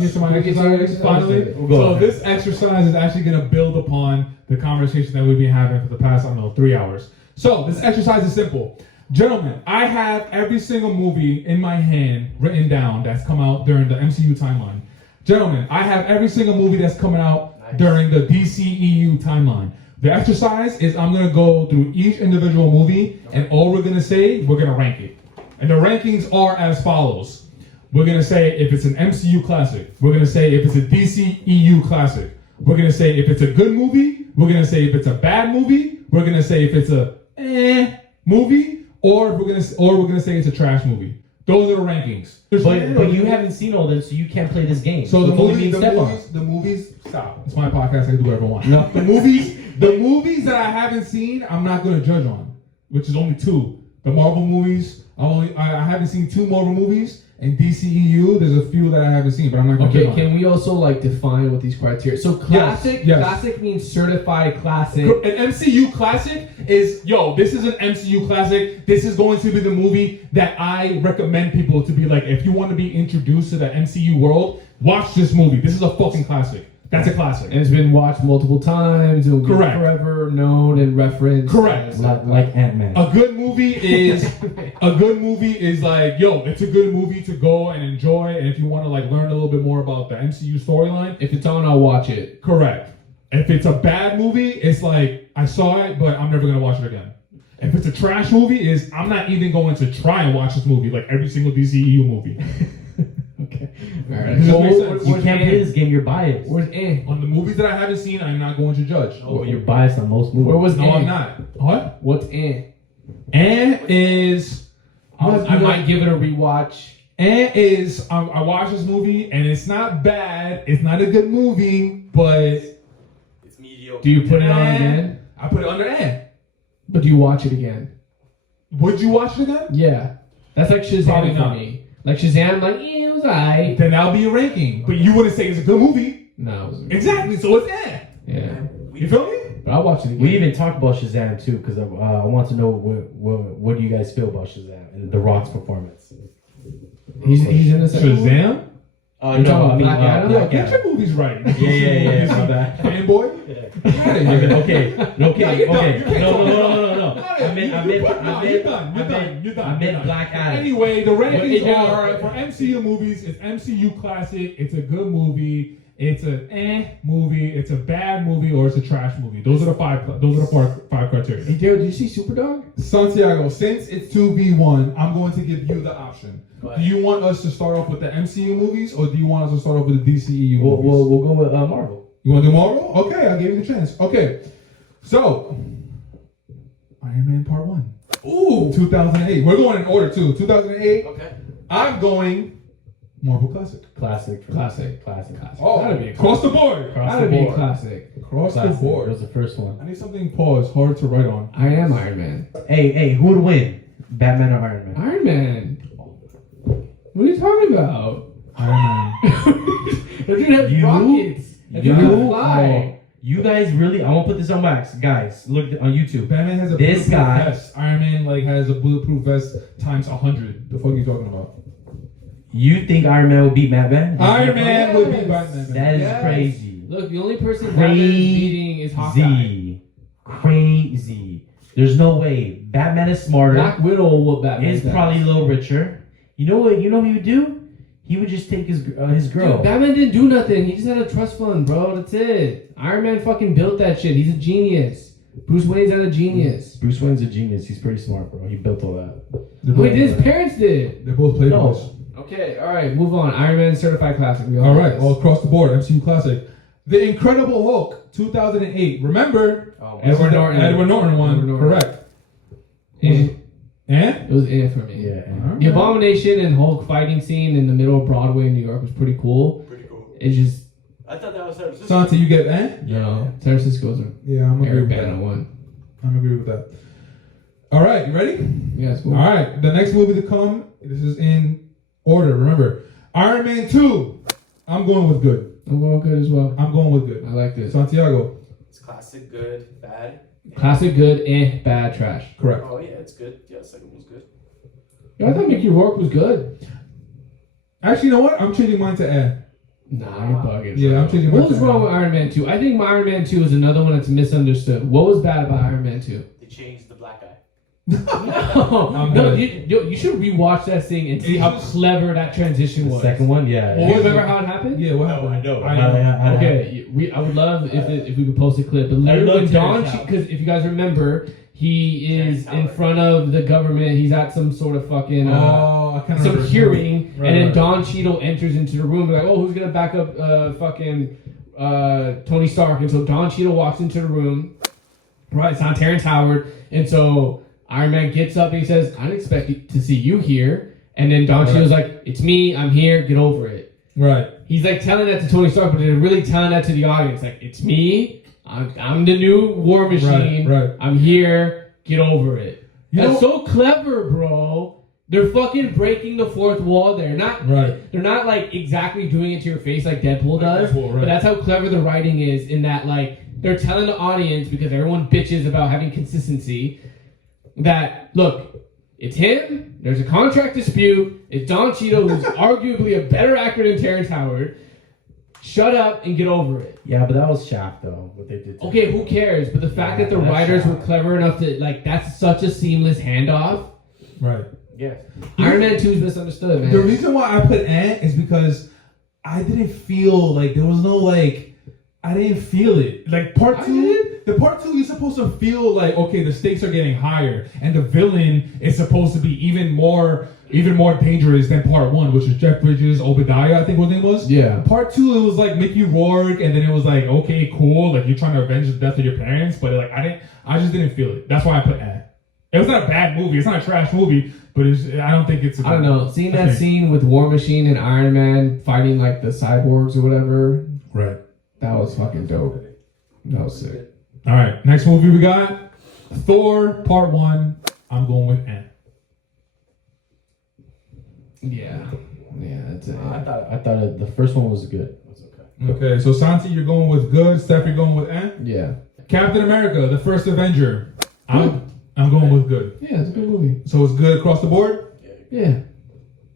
get to my exercise finally? So this exercise is actually going to build upon the conversation that we've been having for the past, 3 hours. So this exercise is simple. Gentlemen, I have every single movie in my hand written down that's come out during the MCU timeline. Gentlemen, I have every single movie that's coming out during the DCEU timeline. The exercise is I'm going to go through each individual movie, and all we're going to say, we're going to rank it. And the rankings are as follows. We're going to say if it's an MCU classic. We're going to say if it's a DCEU classic. We're going to say if it's a good movie. We're going to say if it's a bad movie. We're going to say if it's a movie. Or we're going to say it's a trash movie. Those are the rankings. But you haven't seen all this, so you can't play this game. So the movies, stop. It's my podcast. I can do whatever I want. No. The movies that I haven't seen, I'm not going to judge on, which is only 2. The Marvel movies, I haven't seen 2 Marvel movies. And DCEU, there's a few that I haven't seen, but I'm not going to judge on. Can we also define what these criteria? So classic, classic means certified classic. An MCU classic is, this is an MCU classic. This is going to be the movie that I recommend people to be like, if you want to be introduced to the MCU world, watch this movie. This is a fucking classic. That's a classic. And it's been watched multiple times. It will be forever known and referenced. Correct. Like Ant-Man. A good movie is like, it's a good movie to go and enjoy. And if you want to learn a little bit more about the MCU storyline, if it's on, I'll watch it. Correct. If it's a bad movie, it's like, I saw it, but I'm never going to watch it again. If it's a trash movie, I'm not even going to try and watch this movie like every single DCEU movie. Okay. All right. You can't play this game. You're biased. Where's On the movies that I haven't seen, I'm not going to judge. Oh, you're biased on most movies. I'm not. What? What's is... I might give it a rewatch. Is... I watched this movie, and it's not bad. It's not a good movie, but... It's mediocre. Do you put it on again? I put it under But do you watch it again? Would you watch it again? Yeah. That's like Shazam for me. Like Shazam, it was alright. Then that'll be your ranking. But you wouldn't say it's a good movie. No, it wasn't. Exactly, so it's Yeah. You feel me? But I'll watch it again. We even talked about Shazam too, because I want to know what do you guys feel about Shazam and The Rock's performance. He's in a Shazam? No, Black Adam? Get your movies right. Yeah, my bad. Fanboy? Okay. No. I meant Black Adam. Anyway, the rankings are for MCU movies. It's MCU classic. It's a good movie. It's a movie. It's a bad movie, or it's a trash movie. Those are the five criteria. Hey, Daryl, did you see Superdog? Santiago, since it's 2v1, I'm going to give you the option. Do you want us to start off with the MCU movies, or do you want us to start off with the DCEU movies? We'll go with Marvel. You want to do Marvel? Okay, I'll give you the chance. Okay, so Iron Man Part 1. Ooh, 2008. We're going in order too. 2008. Okay. I'm going Marvel Classic. Classic. Oh, That'd be across the board. That'd be a classic. Across the board. That was the first one. I need something hard to write on. I am Iron Man. Hey, who would win? Batman or Iron Man? Iron Man. What are you talking about? Iron Man. That dude has rockets. That dude can fly. You guys really? I won't put this on wax, guys. Look on YouTube. Batman has a bulletproof vest. Iron Man has a bulletproof vest times 100. The fuck are you talking about? You think Iron Man will beat Batman? Iron Man would beat Batman. That is crazy. Look, the only person Batman is beating is Hawkeye. Crazy. There's no way. Batman is smarter. Black Widow will whoop Batman. He's probably a little richer. You know what he would do? He would just take his girl. Dude, Batman didn't do nothing. He just had a trust fund, bro. That's it. Iron Man fucking built that shit. He's a genius. Bruce Wayne's not a genius. Bruce Wayne's a genius. He's pretty smart, bro. He built all that. Wait, his parents did. They both played No. this. Okay, all right, move on. Iron Man certified classic. All right, all across the board, MCU classic. The Incredible Hulk, 2008. Remember? Edward Norton. Edward Norton one. Correct. It was for me. Yeah. The Abomination and Hulk fighting scene in the middle of Broadway in New York was pretty cool. It's just... I thought that was San Francisco. Santi, you get No, San Francisco's I'm agree with Bana one. I'm agree with that. All right, you ready? Yes. Cool. All right, the next movie to come, this is in order, remember. Iron Man 2, I'm going with good. I'm going good as well. I'm going with good. I like this. Santiago. It's classic, good, bad. Classic, good, bad, trash. Correct. Oh yeah, it's good. Yeah, the second one's good. Yeah, I thought Mickey Rourke was good. Actually, you know what? I'm changing mine to Nah, you're bugging. Yeah, I'm changing my What was wrong with Iron Man 2? I think Iron Man 2 is another one that's misunderstood. What was bad about Iron Man 2? They changed the black guy. No, you should rewatch that thing and see how clever that transition The was. second one, yeah. You remember how it happened? Yeah, what No, happened? I know. I Okay, I would love if we could post a clip. But literally, when Don, because if you guys remember, he is in front of the government. He's at some sort of fucking I can't some remember. hearing, Right, and then right. Don Cheadle enters into the room. Like, oh, who's gonna back up fucking Tony Stark? And so Don Cheadle walks into the room. Right, it's not Terrence Howard, and so Iron Man gets up and he says, "I didn't expect to see you here." And then Don Cheadle's like, "It's me. I'm here. Get over it." Right. He's like telling that to Tony Stark, but they're really telling that to the audience. Like, it's me. I'm the new War Machine. Right. I'm here. Get over it. You That's know- so clever, bro. They're fucking breaking the fourth wall. They're not like exactly doing it to your face like Deadpool does. Deadpool, right. But that's how clever the writing is. In that, like, they're telling the audience, because everyone bitches about having consistency, that look, it's him. There's a contract dispute. It's Don Cheadle, who's arguably a better actor than Terrence Howard. Shut up and get over it. Yeah, but that was Shaft though. What they did. Okay, who cares? But the fact that the that's writers were Shaft. clever enough to, like, that's such a seamless handoff. Right. Yeah. Iron Man 2 is misunderstood, man. The reason why I put Ant is because I didn't feel like there was no like I didn't feel it. Like part I two, did. the part two, you're supposed to feel like okay, the stakes are getting higher, and the villain is supposed to be even more dangerous than part one, which was Jeff Bridges, Obadiah, I think his name was. Yeah. Part two, it was like Mickey Rourke, and then it was like okay, cool, like you're trying to avenge the death of your parents, but like I just didn't feel it. That's why I put Ant. It was not a bad movie. It's not a trash movie, but I don't think it's. I don't know. Seeing that scene with War Machine and Iron Man fighting like the cyborgs or whatever, Right. that was fucking dope. That was sick. All right. Next movie we got Thor Part 1. I'm going with Ant. Yeah. Yeah, that's it. I thought the first one was good. It was okay. Okay, so Santi, you're going with good. Steph, you're going with Ant. Yeah. Captain America, the first Avenger. I'm going with good. Yeah, it's a good movie. So it's good across the board? Yeah.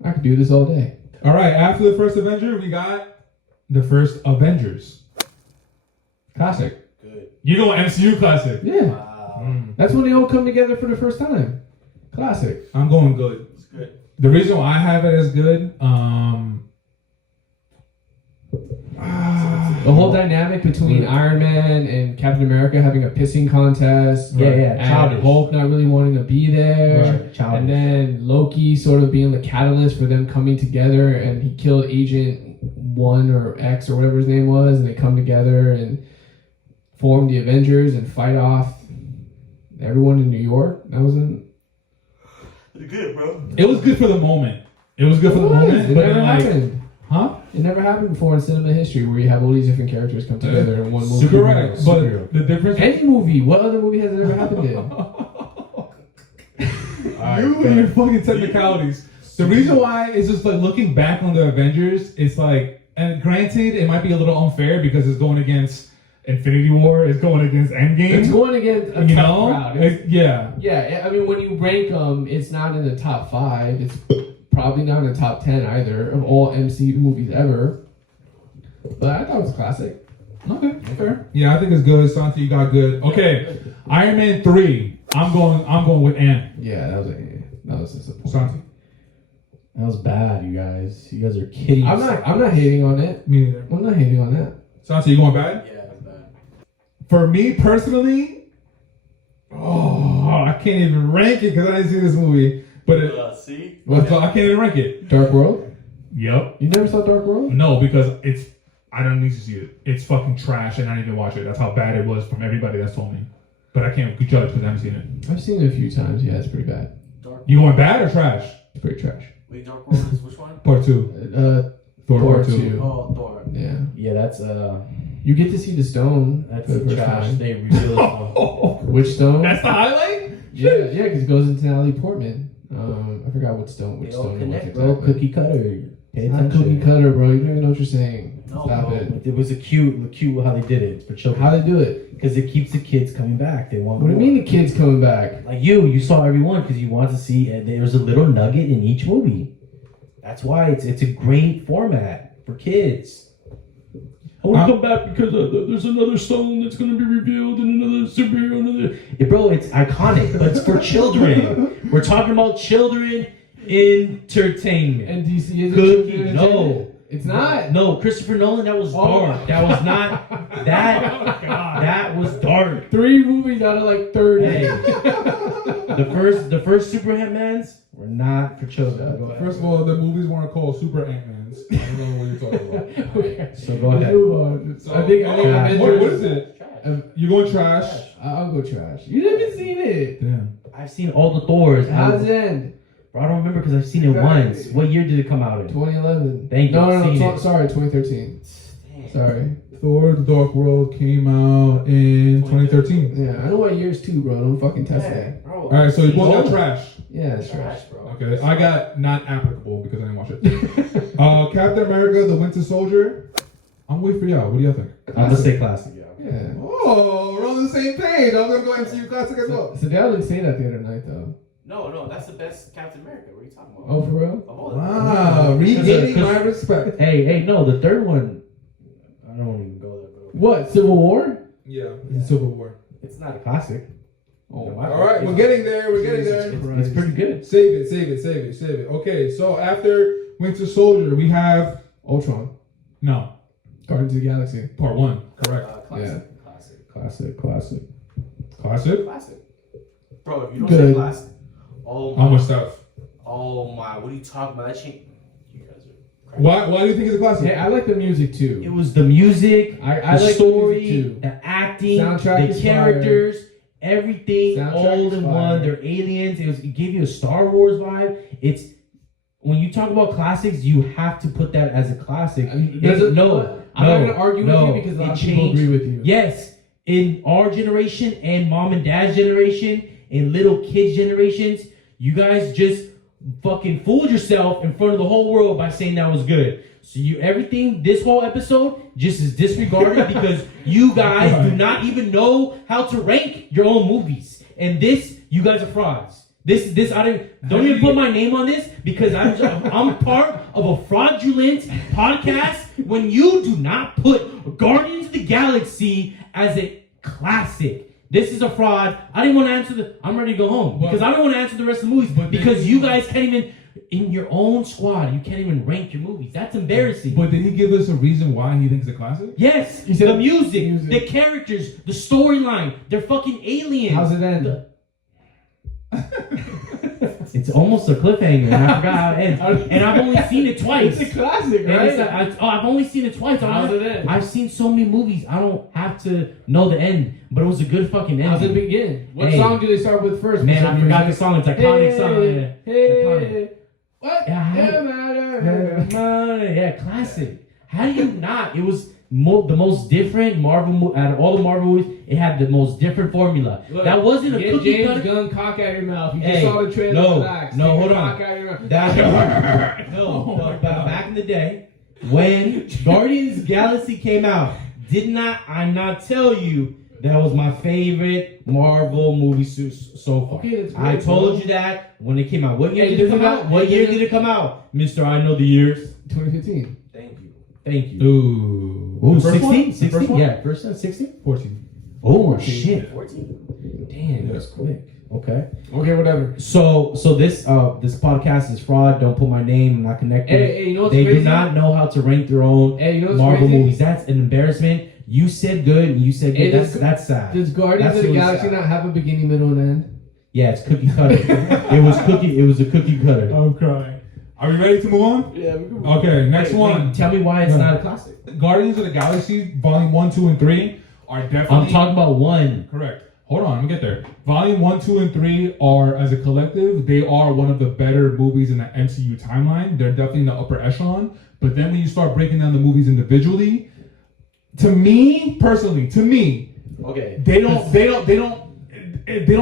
I could do this all day. All right, after the first Avenger, we got the first Avengers. Classic. Good. You going MCU classic? Yeah. Wow. That's when they all come together for the first time. Classic. I'm going good. It's good. The reason why I have it as good, The whole dynamic between Iron Man and Captain America having a pissing contest. Yeah, And childish. Hulk not really wanting to be there. Right, childish. And then Loki sort of being the catalyst for them coming together, and he killed Agent 1 or X or whatever his name was, and they come together and form the Avengers and fight off everyone in New York. That wasn't. It's good, bro. it was good for the moment. It was good for the moment, It but never then, like, happened. huh? It never happened before in cinema history where you have all these different characters come together in one movie. Super right, but Superhero. the difference. Any movie. What other movie has it ever happened in? You and your fucking technicalities. The reason why is just like looking back on the Avengers, it's like, and granted, it might be a little unfair because it's going against Infinity War, it's going against Endgame. It's going against a you tough know, crowd. yeah. Yeah, I mean, when you rank them, it's not in the top 5. It's probably not in the top 10 either of all MCU movies ever. But I thought it was a classic. Okay, fair. Yeah, I think it's good. Santi, you got good. Okay, Iron Man 3. I'm going with Ant. Yeah, that was disappointing. Santi. That was bad, you guys. You guys are kidding. I'm not hating on it. Me neither. I'm not hating on that. Santi, you going bad? Yeah, that's bad. For me personally, I can't even rank it because I didn't see this movie. But See? so I can't even rank it. Dark World? Yep. You never saw Dark World? No, because I don't need to see it. It's fucking trash, and I didn't even watch it. That's how bad it was from everybody that's told me. But I can't judge because I haven't seen it. I've seen it a few times. Yeah, it's pretty bad. Dark. You going bad or trash? It's pretty trash. Wait, Dark World is which one? Part 2. Thor Thor Part 2. 2. Oh, Thor. Yeah. Yeah, that's You get to see the stone. that's for the first trash. time. They revealed. Which stone? That's the highlight? Yeah, because it goes into Natalie Portman. I forgot what stone. Which They all stone it was connect, bro. exactly. Cookie cutter. Pay It's not attention. cookie cutter, bro. You don't even know what you're saying. No, Stop bro. it. It was a cute how they did it for children. How they do it? Because it keeps the kids coming back. They want. What do you more. mean the kids coming back? Like you saw everyone because you want to see. There's a little nugget in each movie. That's why it's a great format for kids. I want to come back because there's another stone that's going to be revealed and another superhero. Bro, it's iconic, but it's for children. We're talking about children entertainment. And DC is Cookie, no. It's not. No, Christopher Nolan, that was dark. That was not. That was dark. 3 movies out of like 30. Hey, the first Supermans were not for children. Go ahead. First of all, the movies weren't called Super Ant-Mans. I don't know what you're talking about. Okay. So go ahead. So, I think what is it? You going trash? I'll go trash. You haven't seen it. Damn. I've seen all the Thors. How's it end? Bro, I don't remember because I've seen it once. What year did it come out in? 2011. Thank you. No, sorry, 2013. Sorry. Thor: The Dark World came out in 2013. Yeah, I know what years too, bro. Don't fucking test that. Bro. All right, so you both got trash. Yeah, it's trash. Trash, bro. Okay, I got not applicable because I didn't watch it. Captain America: The Winter Soldier. I'm waiting for y'all. What do y'all think? I'm gonna say classic. Yeah. Oh, we're on the same page. I'm gonna go into you classic as well. So Dale didn't say that the other night though. No, that's the best Captain America. What are you talking about? Oh, for real? Of all of them. Wow, regaining my respect. Hey, no, the third one. I don't even go there. Bro. What? Civil War? Yeah, it's Civil War. It's not a classic. Oh, No, All right, we're getting there. We're getting there. It's pretty good. Save it. Okay, so after Winter Soldier, we have Ultron. no Guardians of the Galaxy. part 1. Correct. Classic. Classic. Classic. Classic. Bro, if you don't Good. say classic, oh How my, much stuff? oh my, what are you talking about? That changed. You guys are crazy. Why do you think it's a classic? Hey, I like the music too. It was the music, I the like story, the music too. the acting, Soundtrack the is characters, everything Soundtrack all is in fire. one. They're aliens. It gave you a Star Wars vibe. It's when you talk about classics, you have to put that as a classic. I'm not gonna argue with you because a lot of people agree with you. Yes, in our generation and mom and dad's generation, in little kids' generations, you guys just fucking fooled yourself in front of the whole world by saying that was good. So everything, this whole episode just is disregarded because you guys do not even know how to rank your own movies. And this, you guys are frauds. This don't even put my name on this because I'm part of a fraudulent podcast when you do not put Guardians of the Galaxy as a classic. This is a fraud. I didn't want to answer I'm ready to go home because I don't want to answer the rest of the movies because you guys can't even, in your own squad, you can't even rank your movies. That's embarrassing. But did he give us a reason why he thinks it's a classic? Yes, He said the music, music. the characters, the storyline. They're fucking aliens. How's it end? It's almost a cliffhanger, and I forgot how it ends. And I've only seen it twice. It's a classic, And right? I've only seen it twice. How's it end? I've seen so many movies. I don't have to know the end, but it was a good fucking end. How's it begin? What Hey. song do they start with first? Man, I Besides forgot the music? song. It's an iconic song. Yeah. Hey, what? Yeah, Yeah, matter. Yeah, classic. How do you not? It was the most different Marvel out of all the Marvel movies. It had the most different formula. Look, that wasn't a get cookie James cutter. Gunn cock out your mouth. You just Hey, saw the trailer. no, Relax. no, Take hold your on. cock out your mouth. Back in the day, when Guardians of the Galaxy came out, I not tell you that was my favorite Marvel movie so far? Okay, that's great, I told bro. you that when it came out. What year Hey, did it does come it out? not- What hey, year does did it come out? Mister, I know the years. 2015. Thank you. Ooh. Ooh, The first 16? one? The 16? first one? Yeah, first one, 16? 14. Oh, shit. 14. Damn, that's quick. Okay. Okay, whatever. So this podcast is fraud. Don't put my name. I'm not connected. Hey, you know what's They crazy? do not know how to rank their own Hey, you know what's Marvel crazy? movies. That's an embarrassment. You said good, and you said Hey, good. does- That's sad. Does Guardians That's of the really Galaxy sad. not have a beginning, middle, and end? Yeah, it's cookie cutter. It was a cookie cutter. I'm crying. Are we ready to move on? Yeah, we can. Okay, next Wait, one. tell me why it's No. not a classic. Guardians of the Galaxy Volume 1, 2, and 3 are definitely... I'm talking about one. Correct. Hold on, let me get there. Volume 1, 2, and 3 are, as a collective, they are one of the better movies in the MCU timeline. They're definitely in the upper echelon. But then when you start breaking down the movies individually, to me, personally, Okay. they don't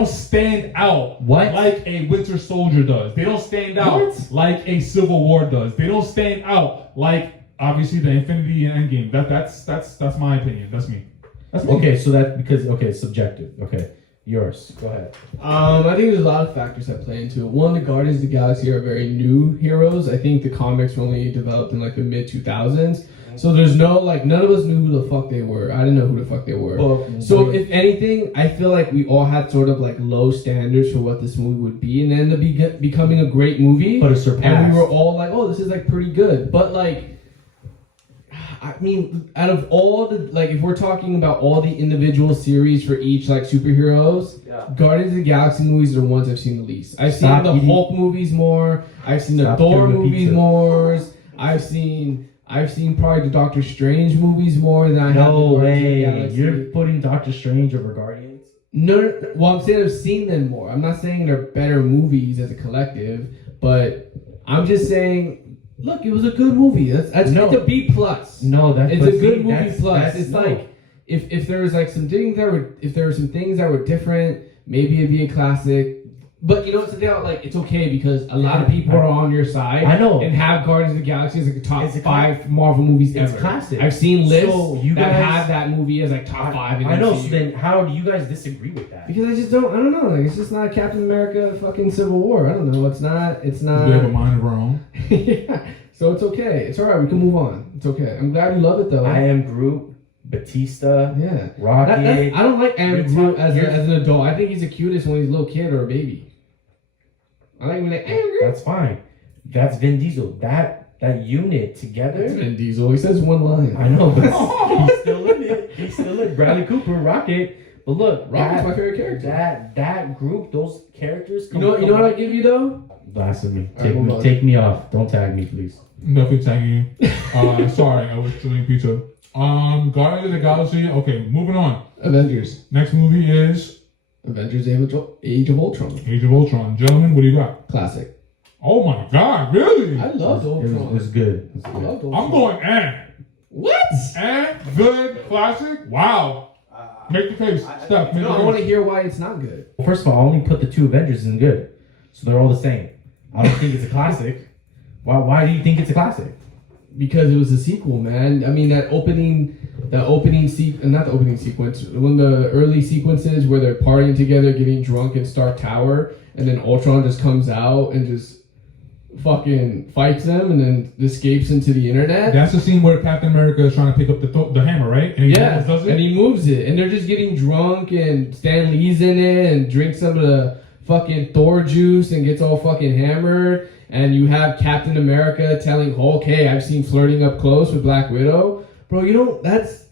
stand out What? like a Winter Soldier does. They don't stand out What? like a Civil War does. They don't stand out like obviously the Infinity and Endgame. That's my opinion. That's me. That's me. Okay, so that because subjective. Okay, Yours. Go ahead. I think there's a lot of factors that play into it. One, the Guardians of the Galaxy are very new heroes. I think the comics were only developed in like the mid 2000s. So there's no, like, none of us knew who the fuck they were. I didn't know who the fuck they were. So if anything, I feel like we all had sort of like low standards for what this movie would be, and then becoming a great movie. But it surpassed. And we were all like, oh, this is like pretty good. But like, I mean, out of all the, like, if we're talking about all the individual series for each like superheroes, Guardians of the Galaxy movies are the ones I've seen the least. I've seen the Hulk movies more. I've seen the Thor movies more. I've seen probably the Doctor Strange movies more than I have. No way. You're putting Doctor Strange over Guardians? No, well, I'm saying I've seen them more. I'm not saying they're better movies as a collective, but I'm just saying, look, it was a good movie. It's a B plus. No, it's a good movie plus. It's like if there was like some things that were, if there were some things that were different, maybe it'd be a classic. But you know what's the deal? Like, it's okay because a lot of people are on your side. I know. And have Guardians of the Galaxy as like a top 5 Marvel movies ever. It's classic. I've seen lists you that guys have that movie as like top 5. I know. So then, how do you guys disagree with that? Because I don't know. Like, it's just not Captain America fucking Civil War. I don't know. It's not. We have a mind of our own. Yeah. So it's okay. It's alright. We can move on. It's okay. I'm glad you love it though. I am Groot, Batista, yeah, Rocket. I don't like Groot as an adult. I think he's the cutest when he's a little kid or a baby. I like when that's fine. That's Vin Diesel. That unit together. It's Vin Diesel. He says one line. I know, but he's still in it. He's still in Bradley Cooper, Rocket. But look, Rocket's my favorite character. That group, those characters. You know what I give you though? Blasphemy. Take me off. Don't tag me, please. Nothing tagging you. Sorry, I was chewing pizza. Guardians of the Galaxy. Okay, moving on. Avengers. Next movie is Avengers: Age of Ultron. Age of Ultron. Gentlemen, what do you got? Classic. Oh my god, really? I loved Ultron. It was good. I loved Ultron. I'm going What? good, classic? Wow. Make the case. Steph, make the I case. want to hear why it's not good. Well, first of all, I only put the 2 Avengers in good. So they're all the same. I don't think it's a classic. Why do you think it's a classic? Because it was a sequel, man. I mean, not the opening sequence, when the early sequences where they're partying together, getting drunk in Stark Tower, and then Ultron just comes out and just fucking fights them and then escapes into the internet. That's the scene where Captain America is trying to pick up the hammer, right? And he does it? And he moves it, and they're just getting drunk, and Stan Lee's in it, and drinks some of the fucking Thor juice and gets all fucking hammered. And you have Captain America telling Hulk, hey, I've seen flirting up close with Black Widow. Bro, you know, that's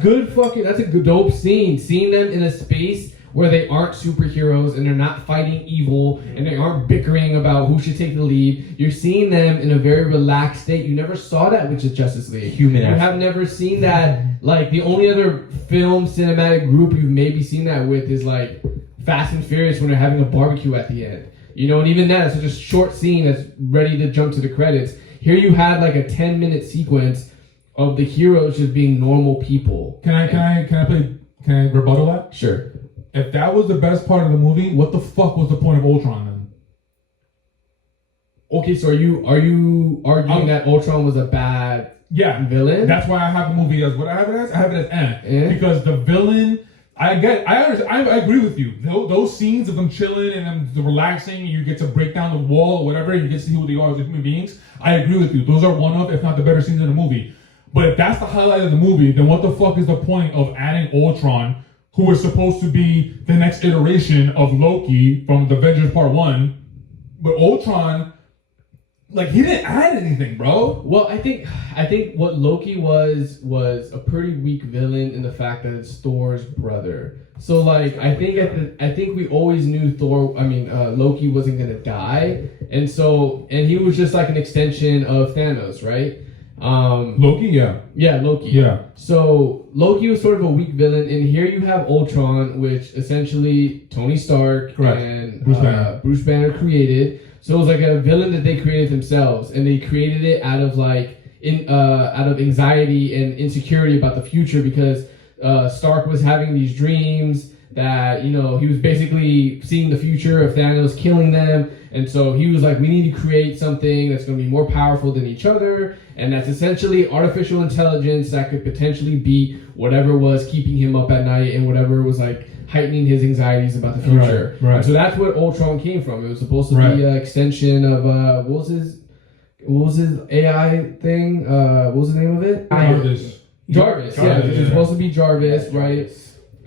good fucking, that's a good dope scene. Seeing them in a space where they aren't superheroes and they're not fighting evil and they aren't bickering about who should take the lead. You're seeing them in a very relaxed state. You never saw that with the Justice League. You have never seen that. Like, the only other film cinematic group you've maybe seen that with is like Fast and Furious when they're having a barbecue at the end. You know, and even that, it's such a short scene that's ready to jump to the credits. Here you had like a 10-minute sequence of the heroes just being normal people. Can I rebuttal that? Sure. If that was the best part of the movie, what the fuck was the point of Ultron then? Okay, so are you arguing that Ultron was a bad villain? That's why I have the movie as what I have it as. I have it as because the villain. I agree with you. Those scenes of them chilling and them relaxing, you get to break down the wall or whatever, you get to see who they are as human beings. I agree with you. Those are one of, if not the better scenes in the movie. But if that's the highlight of the movie, then what the fuck is the point of adding Ultron, who was supposed to be the next iteration of Loki from the Avengers Part 1? But Ultron, like, he didn't add anything, bro. Well, I think what Loki was a pretty weak villain in the fact that it's Thor's brother. So like I think we always knew Loki wasn't gonna die, and he was just like an extension of Thanos, right? Loki, yeah. Yeah, Loki. Yeah. So Loki was sort of a weak villain, and here you have Ultron, which essentially Tony Stark and Bruce Banner created. So it was like a villain that they created themselves, and they created it out of anxiety and insecurity about the future because Stark was having these dreams that, you know, he was basically seeing the future of Thanos killing them. And so he was like, we need to create something that's going to be more powerful than each other. And that's essentially artificial intelligence that could potentially beat whatever was keeping him up at night and whatever was like heightening his anxieties about the future. Right. And so that's what Ultron came from. It was supposed to be an extension of, what was his AI thing? What was the name of it? Jarvis. Yeah. It was supposed to be Jarvis, right?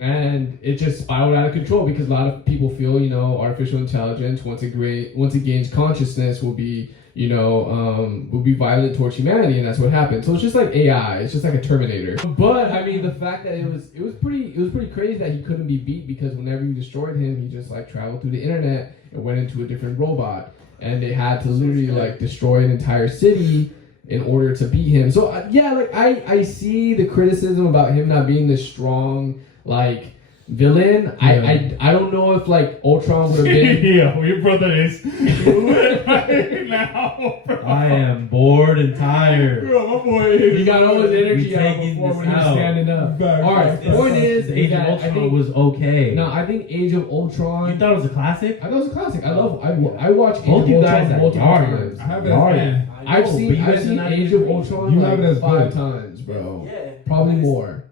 And it just spiraled out of control because a lot of people feel, you know, artificial intelligence, once it gains consciousness, will be, you know, will be violent towards humanity, and that's what happened. So it's just like AI. It's just like a Terminator. But I mean, the fact that it was pretty crazy that he couldn't be beat, because whenever you destroyed him, he just like traveled through the internet and went into a different robot, and they had to literally like destroy an entire city in order to beat him. So yeah, like I see the criticism about him not being this strong like villain. Yeah. I don't know if like Ultron would have been. Yeah, well, your brother is lit right now, bro. I am bored and tired. Bro, my boy is. He got all his energy out before when he was standing up. All right, the point is, Age of Ultron was okay. No, I think Age of Ultron. You thought it was a classic? I thought it was a classic. I watched both Age you of guys Ultron multiple times. I have it as I've seen Age of Ultron like 5 times, bro. Yeah. Probably more.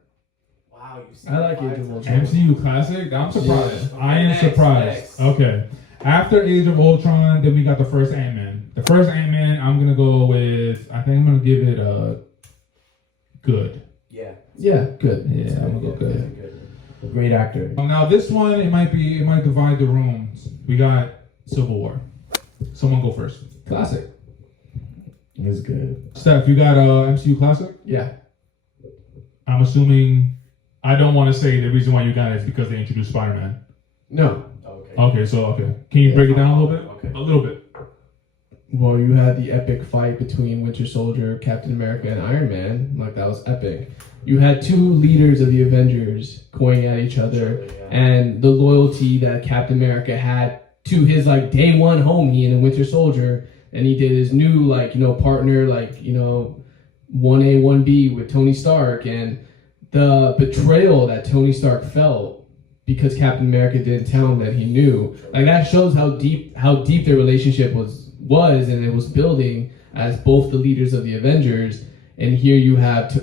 Wow, you see. I like Age of Ultron. MCU classic? I'm surprised. Yeah. I am surprised. Okay. After Age of Ultron, then we got the first Ant-Man. The first Ant-Man, I'm going to go with, I think I'm going to give it a good. Yeah. Yeah, good. Yeah, I'm going to go good. Great actor. Now this one, it might divide the rooms. We got Civil War. Someone go first. Classic. It's good. Steph, you got MCU classic? Yeah. I'm assuming, I don't want to say the reason why you got it is because they introduced Spider-Man. No. Okay. Can you break it down a little bit? Okay. A little bit. Well, you had the epic fight between Winter Soldier, Captain America, and Iron Man. Like, that was epic. You had 2 leaders of the Avengers going at each other, and the loyalty that Captain America had to his, like, day one homie in the Winter Soldier, and he did his new, like, you know, partner, like, you know, 1A, 1B with Tony Stark, and the betrayal that Tony Stark felt because Captain America didn't tell him that he knew. Like, that shows how deep their relationship was, and it was building as both the leaders of the Avengers. And here you have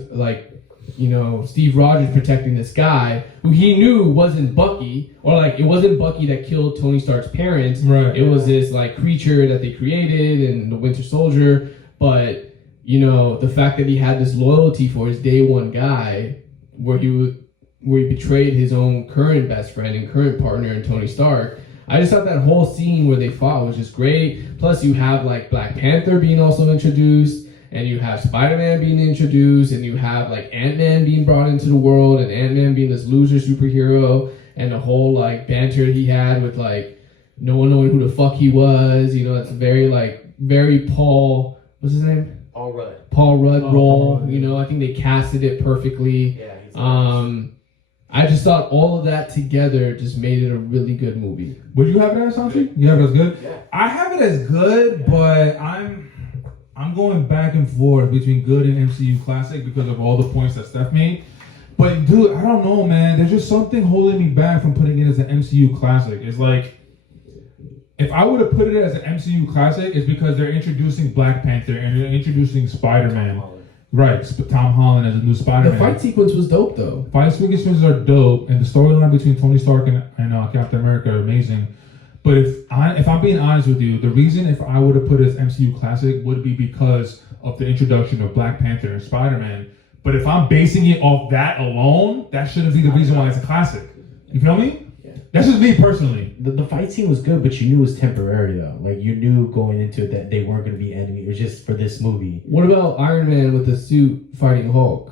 you know, Steve Rogers protecting this guy who he knew wasn't Bucky, or like it wasn't Bucky that killed Tony Stark's parents. Right. It was this like creature that they created and the Winter Soldier. But you know, the fact that he had this loyalty for his day one guy, where he betrayed his own current best friend and current partner in Tony Stark. I just thought that whole scene where they fought was just great. Plus you have like Black Panther being also introduced, and you have Spider-Man being introduced, and you have like Ant-Man being brought into the world, and Ant-Man being this loser superhero, and the whole like banter he had with like no one knowing who the fuck he was. You know, it's very Paul, what's his name? Paul Rudd role. You know, I think they casted it perfectly. Yeah, I just thought all of that together just made it a really good movie. Would you have it as Santi? You have it as good? Yeah. I have it as good, but I'm going back and forth between good and MCU classic because of all the points that Steph made. But dude, I don't know, man. There's just something holding me back from putting it as an MCU classic. It's like, if I would have put it as an MCU classic, it's because they're introducing Black Panther and they're introducing Spider-Man. Right, Tom Holland as a new Spider-Man. The fight sequence was dope, though. Fight sequences are dope, and the storyline between Tony Stark and Captain America are amazing. But if I'm being honest with you, the reason if I would have put it as MCU classic would be because of the introduction of Black Panther and Spider-Man. But if I'm basing it off that alone, that shouldn't be the reason why it's a classic. You feel me? Yeah. That's just me personally. The fight scene was good, but you knew it was temporary though. Like you knew going into it that they weren't going to be enemies. It was just for this movie. What about Iron Man with the suit fighting Hulk?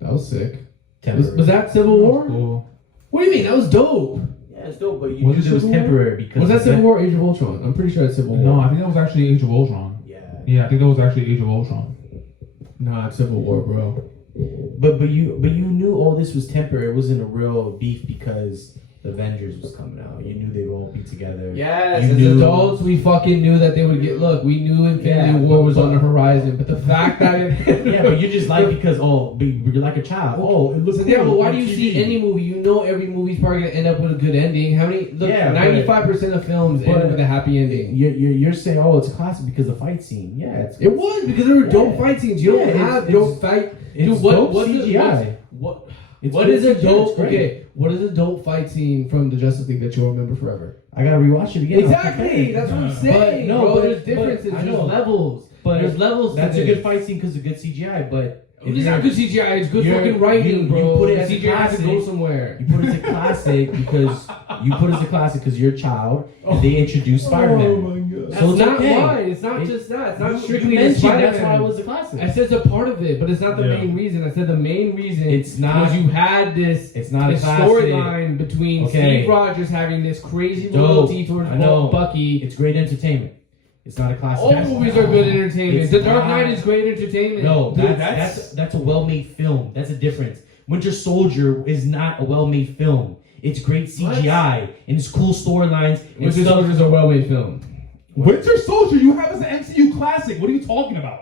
That was sick. Was that Civil War? Cool. What do you mean? That was dope. Yeah, it's dope, but you Was It was temporary because Was that Civil War or Age of Ultron? I'm pretty sure it's Civil War. No, I think that was actually Age of Ultron. Yeah, I think that was actually Age of Ultron. Nah, it's Civil War, bro. But you knew all this was temporary. It wasn't a real beef because the Avengers was coming out. You knew they'd all be together. Yes, You as knew- adults, we fucking knew that they would get. Look, we knew Infinity Yeah, War was on the horizon, but the fact that Yeah, but you just like because you're like a child. Oh, it looks so, yeah, cool but why on do you TV. see any movie? You know every movie's probably gonna end up with a good ending. How many? Look, Yeah, but- 95% of films end but- with a happy ending. You're saying, oh, it's a classic because the fight scene. Yeah, it's It was because there were dope Yeah. fight scenes. You don't Yeah, have it's- dope fight. it's Dude, what dope what's CGI. What It's what good is a CGI, dope? it's great. Okay, what is a dope fight scene from the Justice League that you'll remember forever? I gotta rewatch it again. Exactly, that's what I'm saying. But no, bro, but- there's but differences. I There's know. levels. But there's levels. To That's a this. good fight scene because of good CGI. But It's not good CGI. It's good You're- fucking writing, you bro. put it as a CGI has to go classic. somewhere. You put it as a classic because you're a child and they introduced Spider-Man. god. That's So it's not okay. why. It's not It- just that. It's not You strictly the mentioned Spider-Man. that's why it was a classic. I said it's a part of it, but it's not the Yeah. main reason. I said the main reason It's not- was you had this. It's not a this classic. storyline between Okay. Steve Rogers having this crazy Dope. loyalty towards I know. Bucky. It's great entertainment. It's not a classic. All movies are good entertainment. It's The Dark not- Knight is great entertainment. No, Dude, that's a well-made film. That's a difference. Winter Soldier is not a well-made film. It's great CGI and it's cool storylines. and Winter stuff. Soldier is a well-made film. Winter Soldier, you have as an MCU classic. What are you talking about?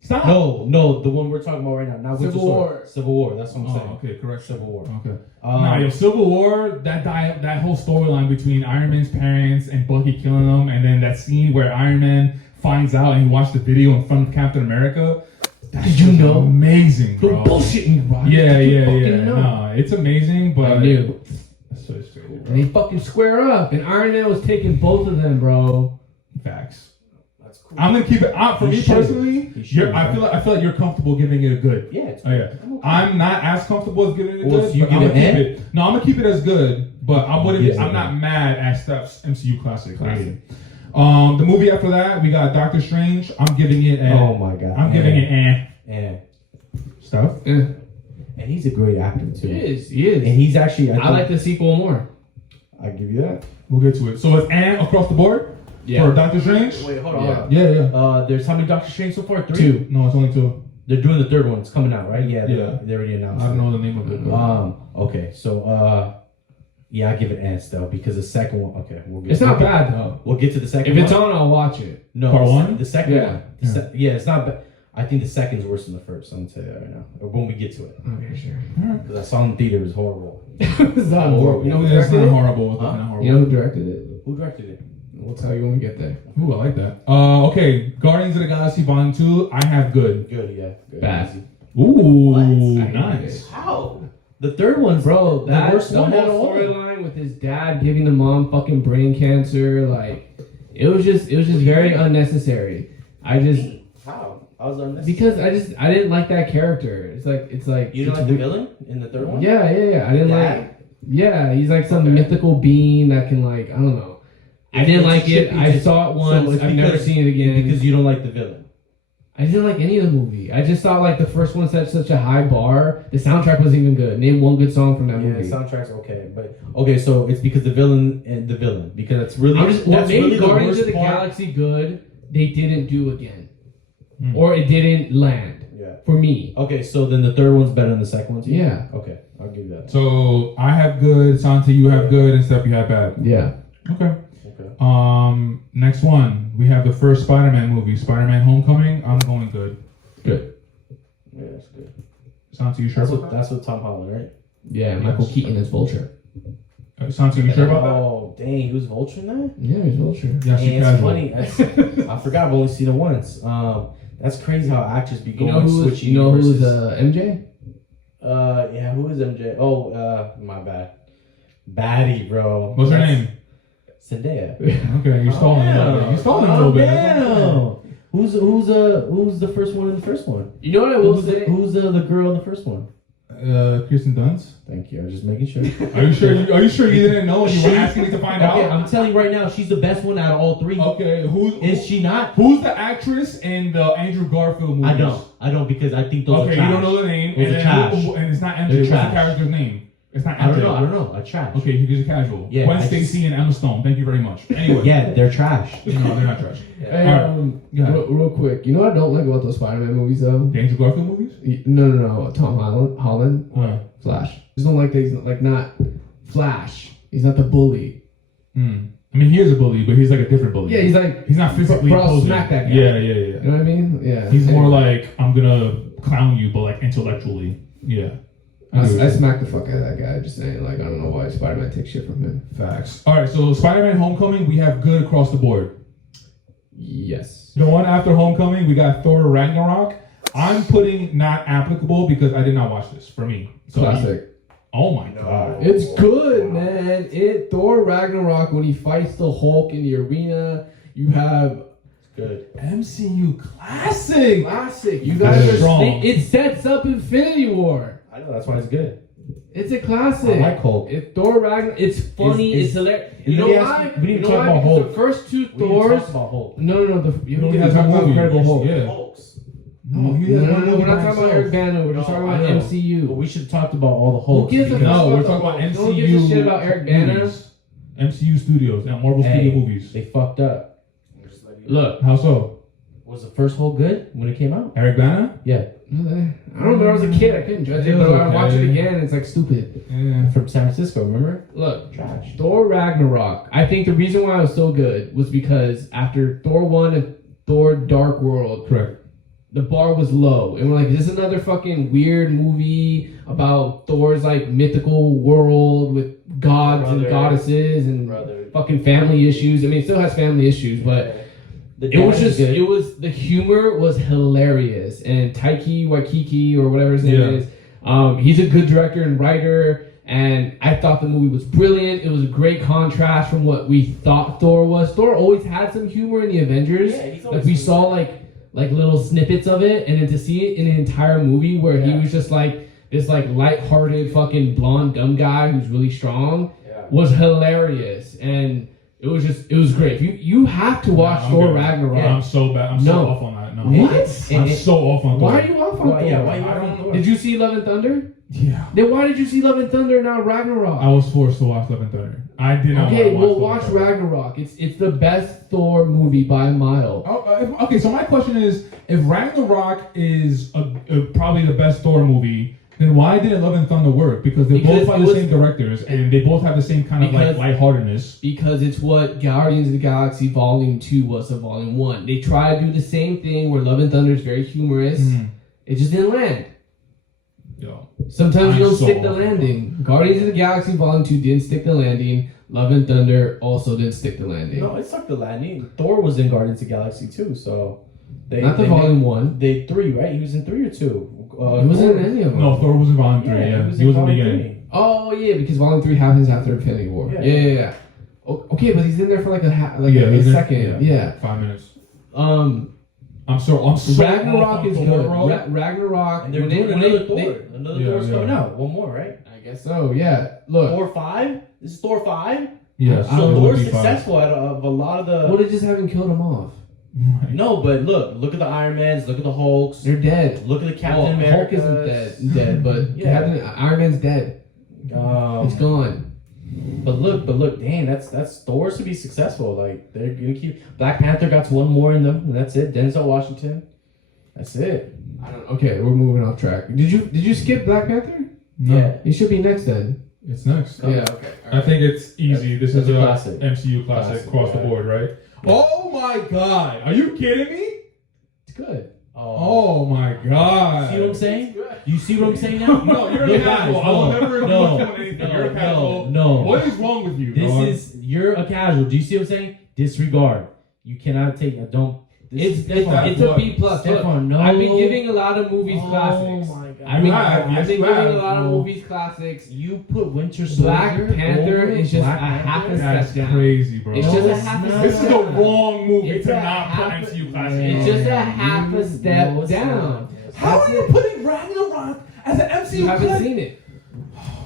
Stop. No, the one we're talking about right now, not Winter Civil Soldier. War. Civil War. That's what I'm saying. Oh, okay, correct. Civil War. Okay. Um, Nah, yo, Civil War, that whole storyline between Iron Man's parents and Bucky killing them, and then that scene where Iron Man finds out and he watched the video in front of Captain America. That Did you shit was know? Amazing, bro. Don't bullshit me, Ron. Yeah, You yeah, fucking yeah. know. Nah, it's amazing, but I knew. That's so crazy, And bro. they fucking square up, and Iron Man was taking both of them, bro. Facts. That's cool. I'm gonna keep it. For You me should. personally, You should, I feel like you're comfortable giving it a good. Yeah, it's Oh yeah, I'm okay. I'm not as comfortable as giving it Well, good. so you but I'm give gonna it keep an? it. No, I'm gonna keep it as good, but I wouldn't. Yes, I'm yeah. not mad at Steph's MCU classic rating. The movie after that, we got Doctor Strange. I'm giving it. Oh my god. I'm giving it. Yeah. Stuff. Yeah. And he's a great actor too. He is. And he's actually. I like the sequel more. I give you that. We'll get to it. So it's across the board for Doctor Strange. Wait, hold on. Yeah. There's how many Doctor Strange so far? 3? 2. No, it's only 2. They're doing the third one. It's coming out, right? Yeah. Yeah. They already I announced. don't it. know the name of it. But Okay. So yeah, I give it ants though because the second one. Okay, we'll get. It's not bad though. We'll get to the second. If it's one. on, I'll watch it. No, Part the- one? The second Yeah. one. Yeah, it's not bad. I think the second's worse than the first. I'm gonna tell you that right now. Or when we get to it, Okay, sure. because I saw it in theater, it was horrible. It's not horrible. You know who it's directed not it? horrible. It's Huh? not horrible. You know who directed it? Who directed it? We'll tell you when we get there. Ooh, I like that. Okay, Guardians of the Galaxy Volume 2. I have good. Good, yeah. Good. Bad. Easy. Ooh, I hated nice. How? The third one's Bro, the that worst the one whole out of all. storyline with his dad giving the mom fucking brain cancer, like it was just very unnecessary. I just How? I was on this. because I didn't like that character. It's like You don't it's like the weird. villain in the third one? Yeah. I didn't Dad? like. Yeah, he's like some Okay. mythical being that can like I don't know. I didn't It's like it. chippy I to- saw it so once. it's I've never because- seen it again. Because you don't like the villain. I didn't like any of the movie. I just thought like the first one set such a high bar. The soundtrack wasn't even good. Name one good song from that Yeah, movie. the soundtrack's okay, but okay, so it's because the villain because that's really I'm just, what that's made really the Guardians of worst the part. Galaxy good, they didn't do again. Hmm. Or it didn't land. Yeah. For me. Okay, so then the third one's better than the second one too? Yeah. Okay, I'll give you that. So I have good, Santi, you have good, and Steph, you have bad. Yeah. Okay. Okay. Next one. We have the first Spider-Man movie, Spider-Man Homecoming. I'm going good. Good. Yeah, that's good. Santi, you sure about That's with Tom Holland, right? Yeah, Michael Keaton is Vulture. that? Santi, you sure about that? Oh, dang, he was Vulture in that? Yeah, he's Vulture. Yeah, she And it's casual. funny. I forgot I've only seen it once. That's crazy how actors be You going know who's switching who's universes. MJ? Yeah, who is MJ? Oh, my bad. Baddie, bro. What's her name? Zendaya. Okay, you're stalling a little bit. You're stalling a little bit. That's what I'm saying. Who's the first one in the first one? You know what I will say? Who's the girl in the first one? Kirsten Dunst. Thank you. I was just making sure. Are you sure? Are you sure you didn't know? And you were asking me to find Okay, out. I'm telling you right now, she's the best one out of all 3. Okay, Is she not? Who's the actress in the Andrew Garfield movies? I don't because I think those are Okay, trash. you don't know the name, Those and, are trash. and it's not MJ. They're What's the trash. character's name? It's not MJ. I don't know. I trash. Okay, he's a casual. Yeah, Gwen I just- Stacy and Emma Stone. Thank you very much. Anyway. Yeah, they're trash. No, they're not trash. Hey, Go ahead. real quick. You know what I don't like about those Spider-Man movies though? The Andrew Garfield movies? No. Tom Holland. What? Flash. Just don't like things like not Flash. He's not the bully. I mean, he is a bully, but he's like a different bully. Yeah, he's like he's not physically bro, I'll opposing. smack that guy. Yeah. You know what I mean? Yeah. He's more like, I'm gonna clown you, but like intellectually. Yeah. I smacked the fuck out of that guy. Just saying, like, I don't know why Spider-Man takes shit from him. Facts. All right, so Spider-Man: Homecoming, we have good across the board. Yes. The one after Homecoming, we got Thor: Ragnarok. I'm putting not applicable because I did not watch this. For me, so Classic. Oh my god. It's good, man. Thor Ragnarok, when he fights the Hulk in the arena, you have Good. MCU classic. classic. You guys are strong. it sets up Infinity War. I know, that's why it's good. It's a classic. I like Hulk. It's Thor Ragnarok. It's funny. It's hilarious. You know why? We didn't You know talk why? about Because Hulk. the first two We didn't Thors. talk about Hulk. No. You No, don't he have has to talk one about movie. Incredible Hulk. Yeah. Hulks. No, he has one movie We're by not talking about himself. Eric Banner. We're just No, talking I about know. MCU. But we should have talked about all the Who Hulks. gives a because fuck No, we're about talking the about Hulk? No one gives a MCU. shit about Eric Banner. movies. MCU Studios and Marvel Hey. Studio movies. They fucked up. I'm just letting you know. Look, How so? Was the first Hulk good when it came out? Eric Bana? Yeah. I don't remember. I was a kid. I couldn't judge it, It but was when I watch it okay. again, it's like stupid. Yeah. From San Francisco, remember? Look, Trash. Thor Ragnarok. I think the reason why it was so good was because after Thor 1 and Thor Dark World, Correct. the bar was low. And we're like, is this another fucking weird movie about Thor's like mythical world with gods and Brother. goddesses and Brother. fucking family issues? I mean, it still has family issues, but The it was dad is just, good. it was, the humor was hilarious. And Taiki Waikiki, or whatever his name Yeah. is, he's a good director and writer. And I thought the movie was brilliant. It was a great contrast from what we thought Thor was. Thor always had some humor in the Avengers. Yeah, he's Like always we been saw like little snippets of it, and then to see it in an entire movie where he Yeah. was just like this like lighthearted fucking blonde dumb guy who's really strong Yeah. was hilarious. And it was great. You have to watch Nah, I'm Thor good. Ragnarok. Yeah, I'm so bad. I'm so No. off on that. No. What? I'm so off on Why Thor. are you off on Why- Thor? yeah, why you I off don't on know. Thor? Did you see Love and Thunder? Yeah. Then why did you see Love and Thunder and not Ragnarok? I was forced to watch Love and Thunder. I did not Okay, want to well Thor watch Thunder. Ragnarok. It's the best Thor movie by a mile. Oh, okay, so my question is, if Ragnarok is probably the best Thor movie, then why didn't Love and Thunder work? Because they Because both have it the was- same directors, and they both have the same kind of like Because- lightheartedness. Because it's what Guardians of the Galaxy Volume 2 was to Volume 1. They try to do the same thing where Love and Thunder is very humorous. Mhm. It just didn't land. Yo. Sometimes you I'm don't so stick the off. landing. Guardians of the Galaxy Volume 2 didn't stick the landing. Love and Thunder also didn't stick the landing. No, it sucked the landing. Thor was in Guardians of the Galaxy too, so Not the Volume 1. They 3, right? He was in 3 or 2. He wasn't in any of them. No, Thor was in Volume 3, yeah. He was in the beginning. 3. Oh, yeah, because Volume 3 happens after Infinity War. Yeah. Yeah. Okay, but he's in there for like a he's in- second. Yeah. 5 minutes. Um, I'm so Ragnarok off on is Thor, good. bro. Ragnarok. And they're when doing they- another they- Thor. Another Yeah, Thor's yeah. coming out. One more, right? I guess so. Yeah. Look. Thor 5? This is Thor 5? Yes. I So don't know, Thor's would be fine. successful out of a lot of the... Well, they just haven't killed him off. Right. No, but look at the Iron Mans, look at the Hulks, They're dead. look at the Captain Well, America. Hulk isn't dead, but Yeah. Iron Man's dead. It's gone. But look, damn, that's Thor's to be successful. Like they're gonna keep Black Panther got one more in them, and that's it. Denzel Washington, that's it. I don't. Okay, we're moving off track. Did you skip Black Panther? No, Yeah. He should be next then. it's next. Yeah. Okay. I think it's easy. This That's is a a classic. MCU classic Classic, across the yeah. board, right? Oh my god. Are you kidding me? It's good. Oh my god. See what I'm saying? You see what I'm saying now? No, you're a Look, casual. guys, I will no, never agree no, with you on anything. no, You're a casual. no. What is wrong with you? This dog? is you're a casual. Do you see what I'm saying? Disregard. You cannot take a don't. It's Stefan, a B plus. Stefan, no. I've been giving a lot of movies Oh classics. my god. I mean, have, I've yes, been you giving have. a lot of No. movies classics. You put Winter Soldier. Black Panther over is just Black a half Panther? a That's step down. crazy, bro. It's No, just a it's half a not. step This is the down. wrong movie It's to a not put half- MCU classic. It's just a half a No, step it's down. not. How That's are you it. putting Ragnarok as an MCU You haven't classic? seen it.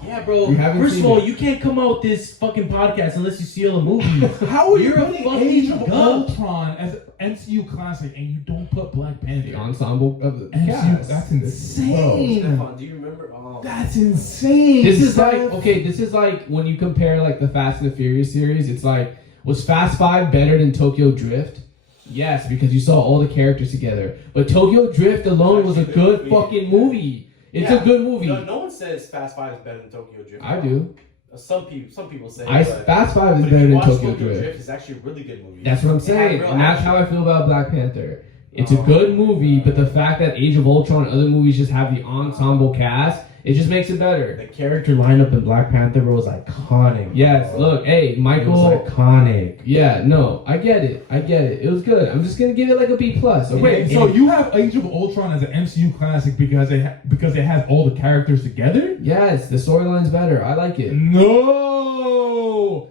Yeah, bro. You haven't First of seen all, it. you can't come out with this fucking podcast unless you see all the movies. How are you You're a putting fucking Age of god. Ultron as an MCU classic and you don't put Black Panther? The ensemble of the MCU, cast. that's insane. Stefan, do you remember? That's insane. This is Steph. like This is like when you compare like the Fast and the Furious series. It's like, was Fast 5 better than Tokyo Drift? Yes, because you saw all the characters together. But Tokyo Drift alone was a good fucking movie. It's a good movie. No one says Fast 5 is better than Tokyo Drift. I do. Some people say. Fast 5 is but better if you than watch Tokyo Tokyo Drift. Drift, it's actually a really good movie. That's what I'm It had saying. real And that's action. how I feel about Black Panther. It's a good movie, but the fact that Age of Ultron and other movies just have the ensemble cast, it just makes it better. The character lineup in Black Panther was iconic. Yes, bro. look, hey, It Michael. was iconic. Yeah, no, I get it. It was good. I'm just gonna give it like a B plus. Okay. Wait, so you have Age of Ultron as an MCU classic because it has all the characters together? Yes, the storyline's better. I like it. No,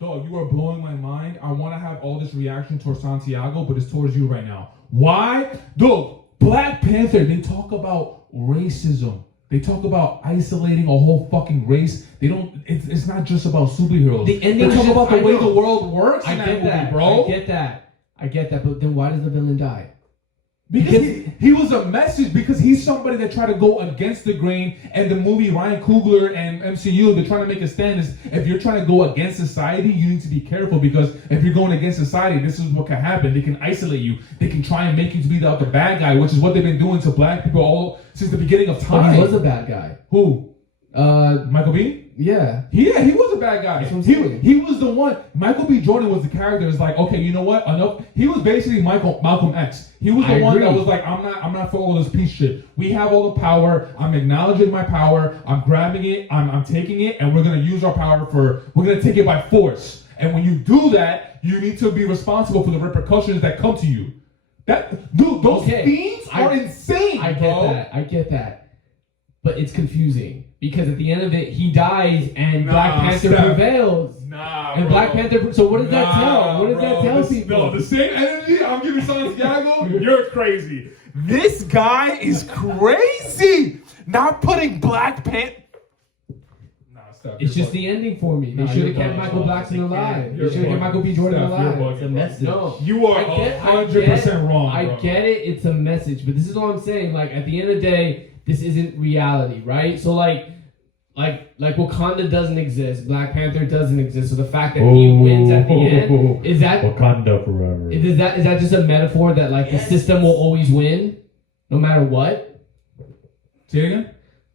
Dog, you are blowing my mind. I want to have all this reaction towards Santiago, but it's towards you right now. Why? Dog, Black Panther, they talk about racism. They talk about isolating a whole fucking race. They don't. It's not just about superheroes. The ending They talk is about the I way know. the world works I in that get movie, that, bro. I get that. But then why does the villain die? Because he was a message, because he's somebody that tried to go against the grain, and the movie Ryan Coogler and MCU, they're trying to make a stand is, if you're trying to go against society, you need to be careful, because if you're going against society, this is what can happen. They can isolate you. They can try and make you to be the bad guy, which is what they've been doing to black people all since the beginning of But time. he was a bad guy. Who? Michael B? Yeah. Yeah, he was a bad guy. That's what I'm saying. He was the one. Michael B. Jordan was the character. It's like, okay, you know what? Enough. He was basically Malcolm X. He was the I one agree. that was like, I'm not for all this peace shit. We have all the power. I'm acknowledging my power. I'm grabbing it. I'm taking it, and we're gonna use our power we're gonna take it by force. And when you do that, you need to be responsible for the repercussions that come to you. Those fiends are insane. I get bro. that. I get that. But it's confusing because at the end of it, he dies and Black Panther Steph. prevails. Nah, And bro. Black Panther. So what does that tell? What does that tell people? No, the same energy I'm giving Santiago, you're crazy. This guy is crazy. Not putting Black Panther. Nah, stop. It's just the ending for me. They Nah, should have you're kept bugging. Michael Blackson alive. You're They should have bugging. kept Michael B. Jordan Steph, you're alive. bugging, It's a bro. message. No, You are 100% wrong, I bro. get it. It's a message, but this is what I'm saying. Like at the end of the day, this isn't reality, right? So like Wakanda doesn't exist. Black Panther doesn't exist. So the fact that he wins at the end is that Wakanda forever. is that just a metaphor that like the system will always win, no matter what? Say it again?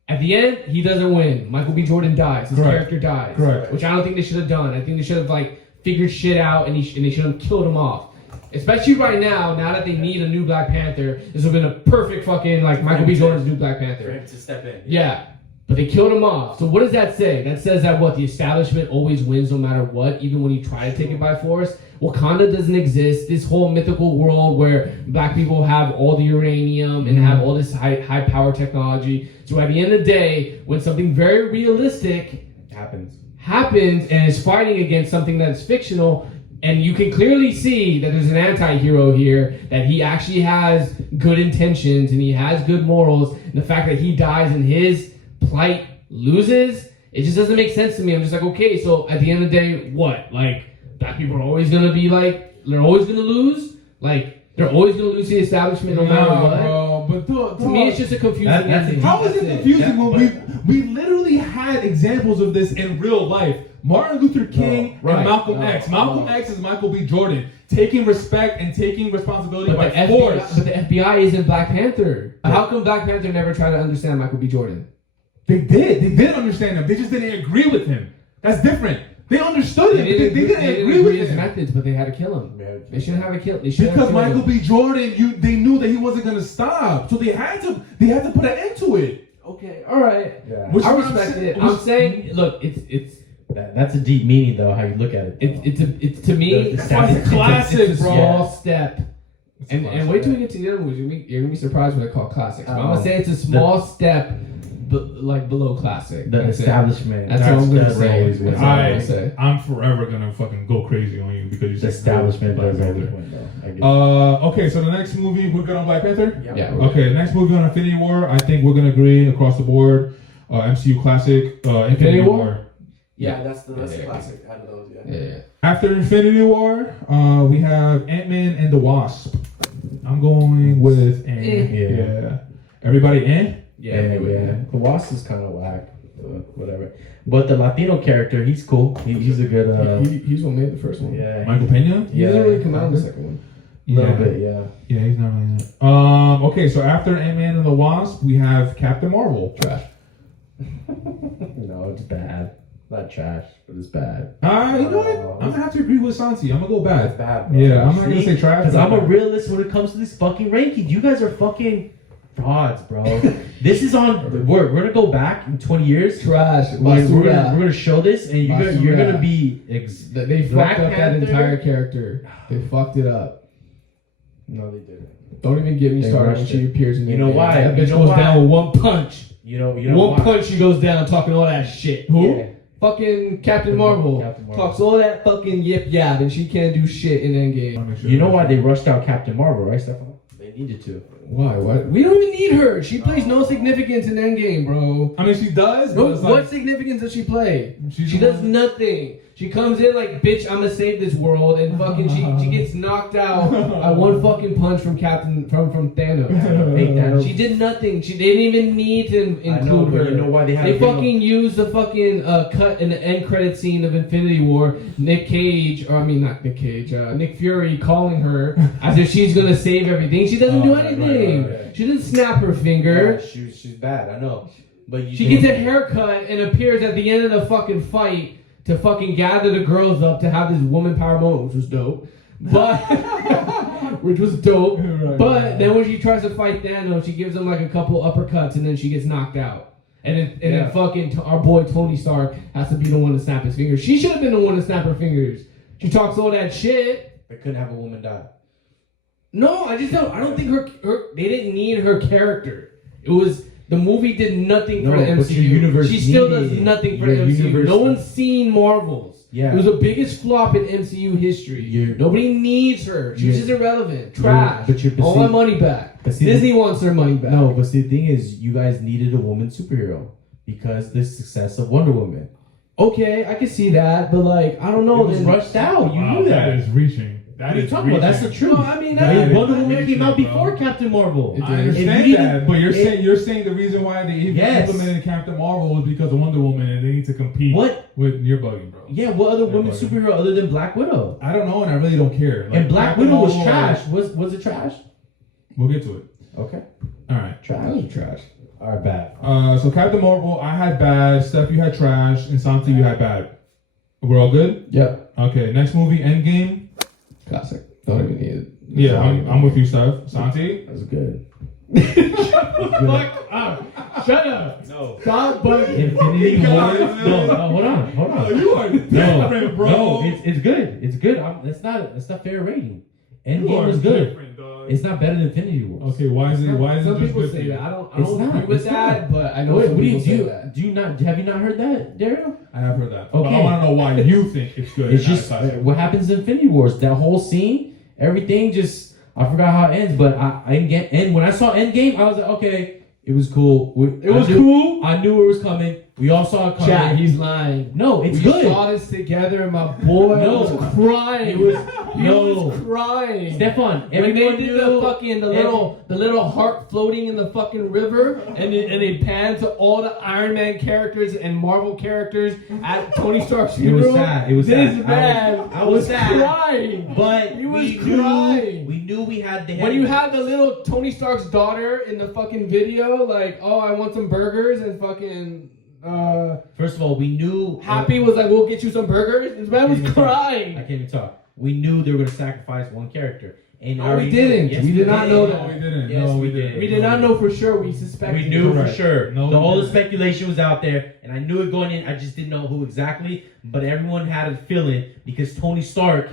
At the end, he doesn't win. Michael B. Jordan dies. His Correct. character dies. Correct. Which I don't think they should have done. I think they should have like figured shit out and they should have killed him off. Especially right now that they need a new Black Panther, this would have been a perfect fucking like Michael B. Jordan's new Black For Panther. him to step in. Yeah. But they killed him off. So what does that say? That says that what? The establishment always wins no matter what, even when you try to take it by force. Wakanda doesn't exist. This whole mythical world where black people have all the uranium and have all this high power technology. So at the end of the day, when something very realistic happens and is fighting against something that's fictional, and you can clearly see that there's an anti-hero here, that he actually has good intentions and he has good morals, and the fact that he dies and his plight loses, it just doesn't make sense to me. I'm just like, okay, so at the end of the day, what? Like, black people are always gonna be like, they're always gonna lose? Like, they're always gonna lose the establishment no matter what? Bro, but To me, it's just a confusing That's ending. how is That's it confusing Yeah, when we literally had examples of this in real life? Martin Luther King right. and Malcolm No, X. Malcolm no. X is Michael B. Jordan, taking respect and taking responsibility But by the, force. FBI, but the FBI isn't Black Panther. How come Black Panther never tried to understand Michael B. Jordan? They did understand him. They just didn't agree with him. That's different. They understood him. They didn't agree with his him. methods, but they had to kill him. They shouldn't have killed. They should Because have killed Michael him. B. Jordan, they knew that he wasn't gonna stop, so they had to put an end to it. Okay, all right. Yeah. Which I is what I'm respect saying. it. I'm saying, look, it's That's a deep meaning, though, how you look at it. it's to me, The it's classic, it's a bro. small step. It's a And classic. wait till we get to the other movies. You're gonna be surprised when I call classics. But I'm Oh. gonna say it's a small step, like below classic. The That's it. establishment. That's what I'm gonna that's say. always That's wins. all I'm gonna say. I'm forever gonna fucking go crazy on you because you The said establishment Black does always Panther. win, though. I get it. Okay, so the next movie, we're good on Black Panther? Yeah. Okay, next movie on Infinity War, I think we're gonna agree across the board. MCU classic, Infinity War. Yeah, that's the Yeah. classic out of those. Yeah. After Infinity War, we have Ant-Man and the Wasp. I'm going with yeah. Everybody in? Yeah. The Wasp is kind of whack, whatever. But the Latino character, he's cool. He's a good. He's what made the first one. Yeah. Michael Pena? He doesn't really come out in the second one. A little bit, yeah. Yeah, he's not really in it. Okay, so after Ant-Man and the Wasp, we have Captain Marvel. Trash. No, it's bad. Not trash, but it's bad. You know what? I'm gonna have to agree with Santi. I'm gonna go bad. It's bad, bro. Yeah, I'm not gonna say trash. Because but I'm a bad. realist when it comes to these fucking rankings. You guys are fucking frauds, bro. This is on. We're gonna go back in 20 years. Trash. We're gonna show this, and you're gonna be. They Black fucked up that Panther? entire character. They fucked it up. No, they didn't. Don't even get me They started when rushed she it. appears in You the know game. why? That You bitch know goes why? down with one punch. You know One why? punch, she goes down talking all that shit. Who? Yeah. Fucking Captain Marvel. Captain Marvel. Talks all that fucking yip yap, and she can't do shit in Endgame. You know why they rushed out Captain Marvel, right, Stefan? They needed to. Why? What? We don't even need her. She plays no significance in Endgame, bro. I mean, she does. No, But it's what like, significance does she play? She's She the does one- nothing. She comes in like, bitch, I'm gonna save this world, and fucking she gets knocked out by one fucking punch from from Thanos. Hey, Thanos. She did nothing. They didn't even need to I know, include but her. you know why they had They to bring fucking used the fucking cut in the end credit scene of Infinity War. Nick Cage, or I mean not Nick Cage, Nick Fury calling her as if she's gonna save everything. She doesn't do right, anything. right. She doesn't snap her finger. Yeah, she's bad. I know. But you She gets a haircut and appears at the end of the fucking fight to fucking gather the girls up to have this woman power moment, which was dope. But which was dope. Right, but right. then when she tries to fight Thanos, she gives him like a couple uppercuts and then she gets knocked out. And then fucking our boy Tony Stark has to be the one to snap his fingers. She should have been the one to snap her fingers. She talks all that shit. They couldn't have a woman die. No, I don't think they didn't need her character. It was the movie did nothing for the but your MCU. universe She still needed does it. nothing for Your the MCU. universe- No one's seen Marvels. Yeah. It was the biggest flop in MCU history. Nobody needs her. She's Yeah. just irrelevant. Trash. but you're- all my money back. but see- Disney wants their money back. No, but see, the thing is, you guys needed a woman superhero because the success of Wonder Woman. Okay, I can see that, but like I don't know. It was then- rushed out. You Wow, knew that. That is reaching. That What are you is talking about? That's the reaching. truth. No, I mean, That that- Wonder that Woman is came out true, before bro. Captain Marvel. It I did. understand If you that, didn't- but it- you're saying the reason why they even Yes. implemented Captain Marvel was because of Wonder Woman and they need to compete. What? With you're bugging, bro. Yeah, what other They're women bugging. superhero other than Black Widow? I don't know, and I really don't care. Like, And Black Captain Widow was Marvel, trash. Was it trash? We'll get to it. Okay. All right. That was trash. All right, bad. So Captain Marvel, I had bad. Steph, you had trash, and Santi, you had bad. We're all good. Yep. Okay. Next movie, Endgame. Classic. Don't even need it. Yeah, I'm with you, Steph. Santi. That was good. Fuck up. Shut up. No. Stop bugging. Infinity Wars. No, hold on. Oh, you are No, different, bro. no, it's good. It's good. That's not fair rating. You Endgame are was good. different, dog. It's not better than Infinity Wars. Okay, why is it? Why is it Some just people good say for that. you? I don't It's agree not. with It's that, not. but I know Wait, some what do people you say do? that. Do you not? Have you not heard that, Daryl? I have heard that. But Okay. I want to know why you think it's good. It's not just classic. what happens in Infinity Wars. That whole scene, everything just. I forgot how it ends, but and when I saw Endgame, I was like, okay, it was cool. It was cool. I knew it was coming. We all saw it coming. Chat, he's lying. No, it's we good. saw this together, and my boy No. was crying. It was He no. was crying. Stefan, When they everyone did knew the fucking the little heart floating in the fucking river, and they panned to all the Iron Man characters and Marvel characters at Tony Stark's It funeral. was sad. It was This sad. man I was sad. crying. But He was we crying. knew we had the. When you had the little Tony Stark's daughter in the fucking video, like, oh, I want some burgers, and fucking First of all, we knew. Happy was like, we'll get you some burgers. This man was I crying. can't even talk. We knew they were going to sacrifice one character. And No, we didn't. Yes, We did not know No, that. we didn't. Yes, no, we we did. didn't. We did not know for sure. We suspected. We knew for Correct. sure. No, the we whole didn't. speculation was out there, and I knew it going in. I just didn't know who exactly, but everyone had a feeling because Tony Stark,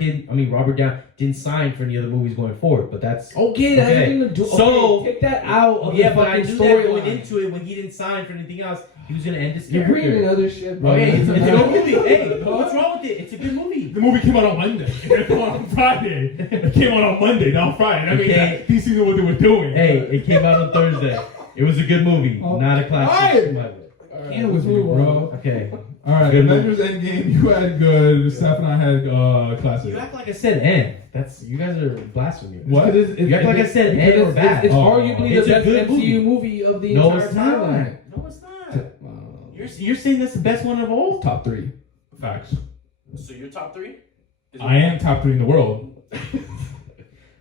Robert Downey, didn't sign for any other movies going forward. But that's Okay, that has Okay. nothing to do. So- okay, take that out of yeah. the But I fucking knew that going storyline. into it when he didn't sign for anything else, he was going to end his You're bringing character. other shit, bro. Okay, it's a That's good movie. Hey, what's wrong with it? It's a good movie. The movie came out on Monday. It didn't come out on Friday. It came out on Monday, not Friday. I mean, Okay. DC knew what they were doing. Hey, it came out on Thursday. It was a good movie, not a classic. Can't with me, bro. Okay. All right, Good Avengers Endgame, you had good. Steph and I had classic. You act like I said "and." That's you guys are blasphemy. What? You act like I said "and" or bad. It's Oh. arguably It's the a best good MCU movie of the No, entire it's not. timeline. No, it's not. You're saying that's the best one of all? Top 3. Facts. So your top three? I am top 3 in the world.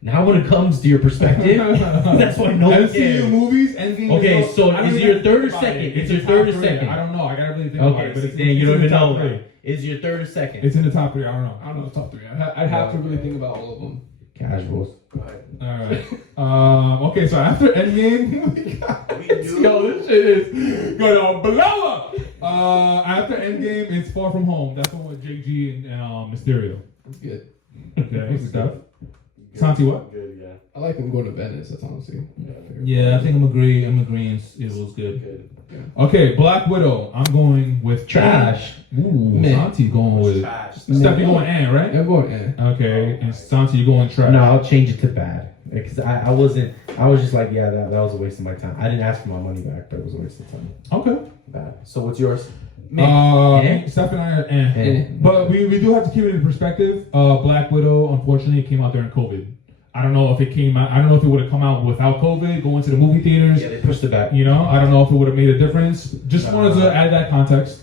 Now when it comes to your perspective, that's why no one MCU cares. movies, Endgame. Okay, so I don't is even your have to third or think about second? it. It's your the third or top three. second? I don't know. I gotta really think about Okay, it. But so it's, then it's you don't in the even top know. three. Is your third or second? It's in the top three. I don't know. I don't know top three. I'd have to really think about all of them. Casuals. Go ahead. All right. Okay, so after Endgame, We do. yo, this shit is gonna blow up. After Endgame, it's Far From Home. That's the one with JG and Mysterio. It's good. Okay, stuff. Good. Santi, what? Good, yeah. I like them going to Venice. That's honestly. Yeah, I think I'm agreeing. It was good. Good. Okay, Black Widow. I'm going with Trash. Ooh, Man. Santi going with. Trash. Steph, you going Ann, right? I'm going eh. Okay, and Santi, you going trash. No, I'll change it to bad because I was just like, yeah, that was a waste of my time. I didn't ask for my money back, but it was a waste of time. Okay. Bad. So what's yours? Me. Steph and I are eh. Eh. But we do have to keep it in perspective. Black Widow, unfortunately, it came out during COVID. I don't know if it came out. I don't know if it would have come out without COVID, going to the movie theaters. Yeah, they pushed it back. You know, I don't know if it would have made a difference. Just wanted to add that context.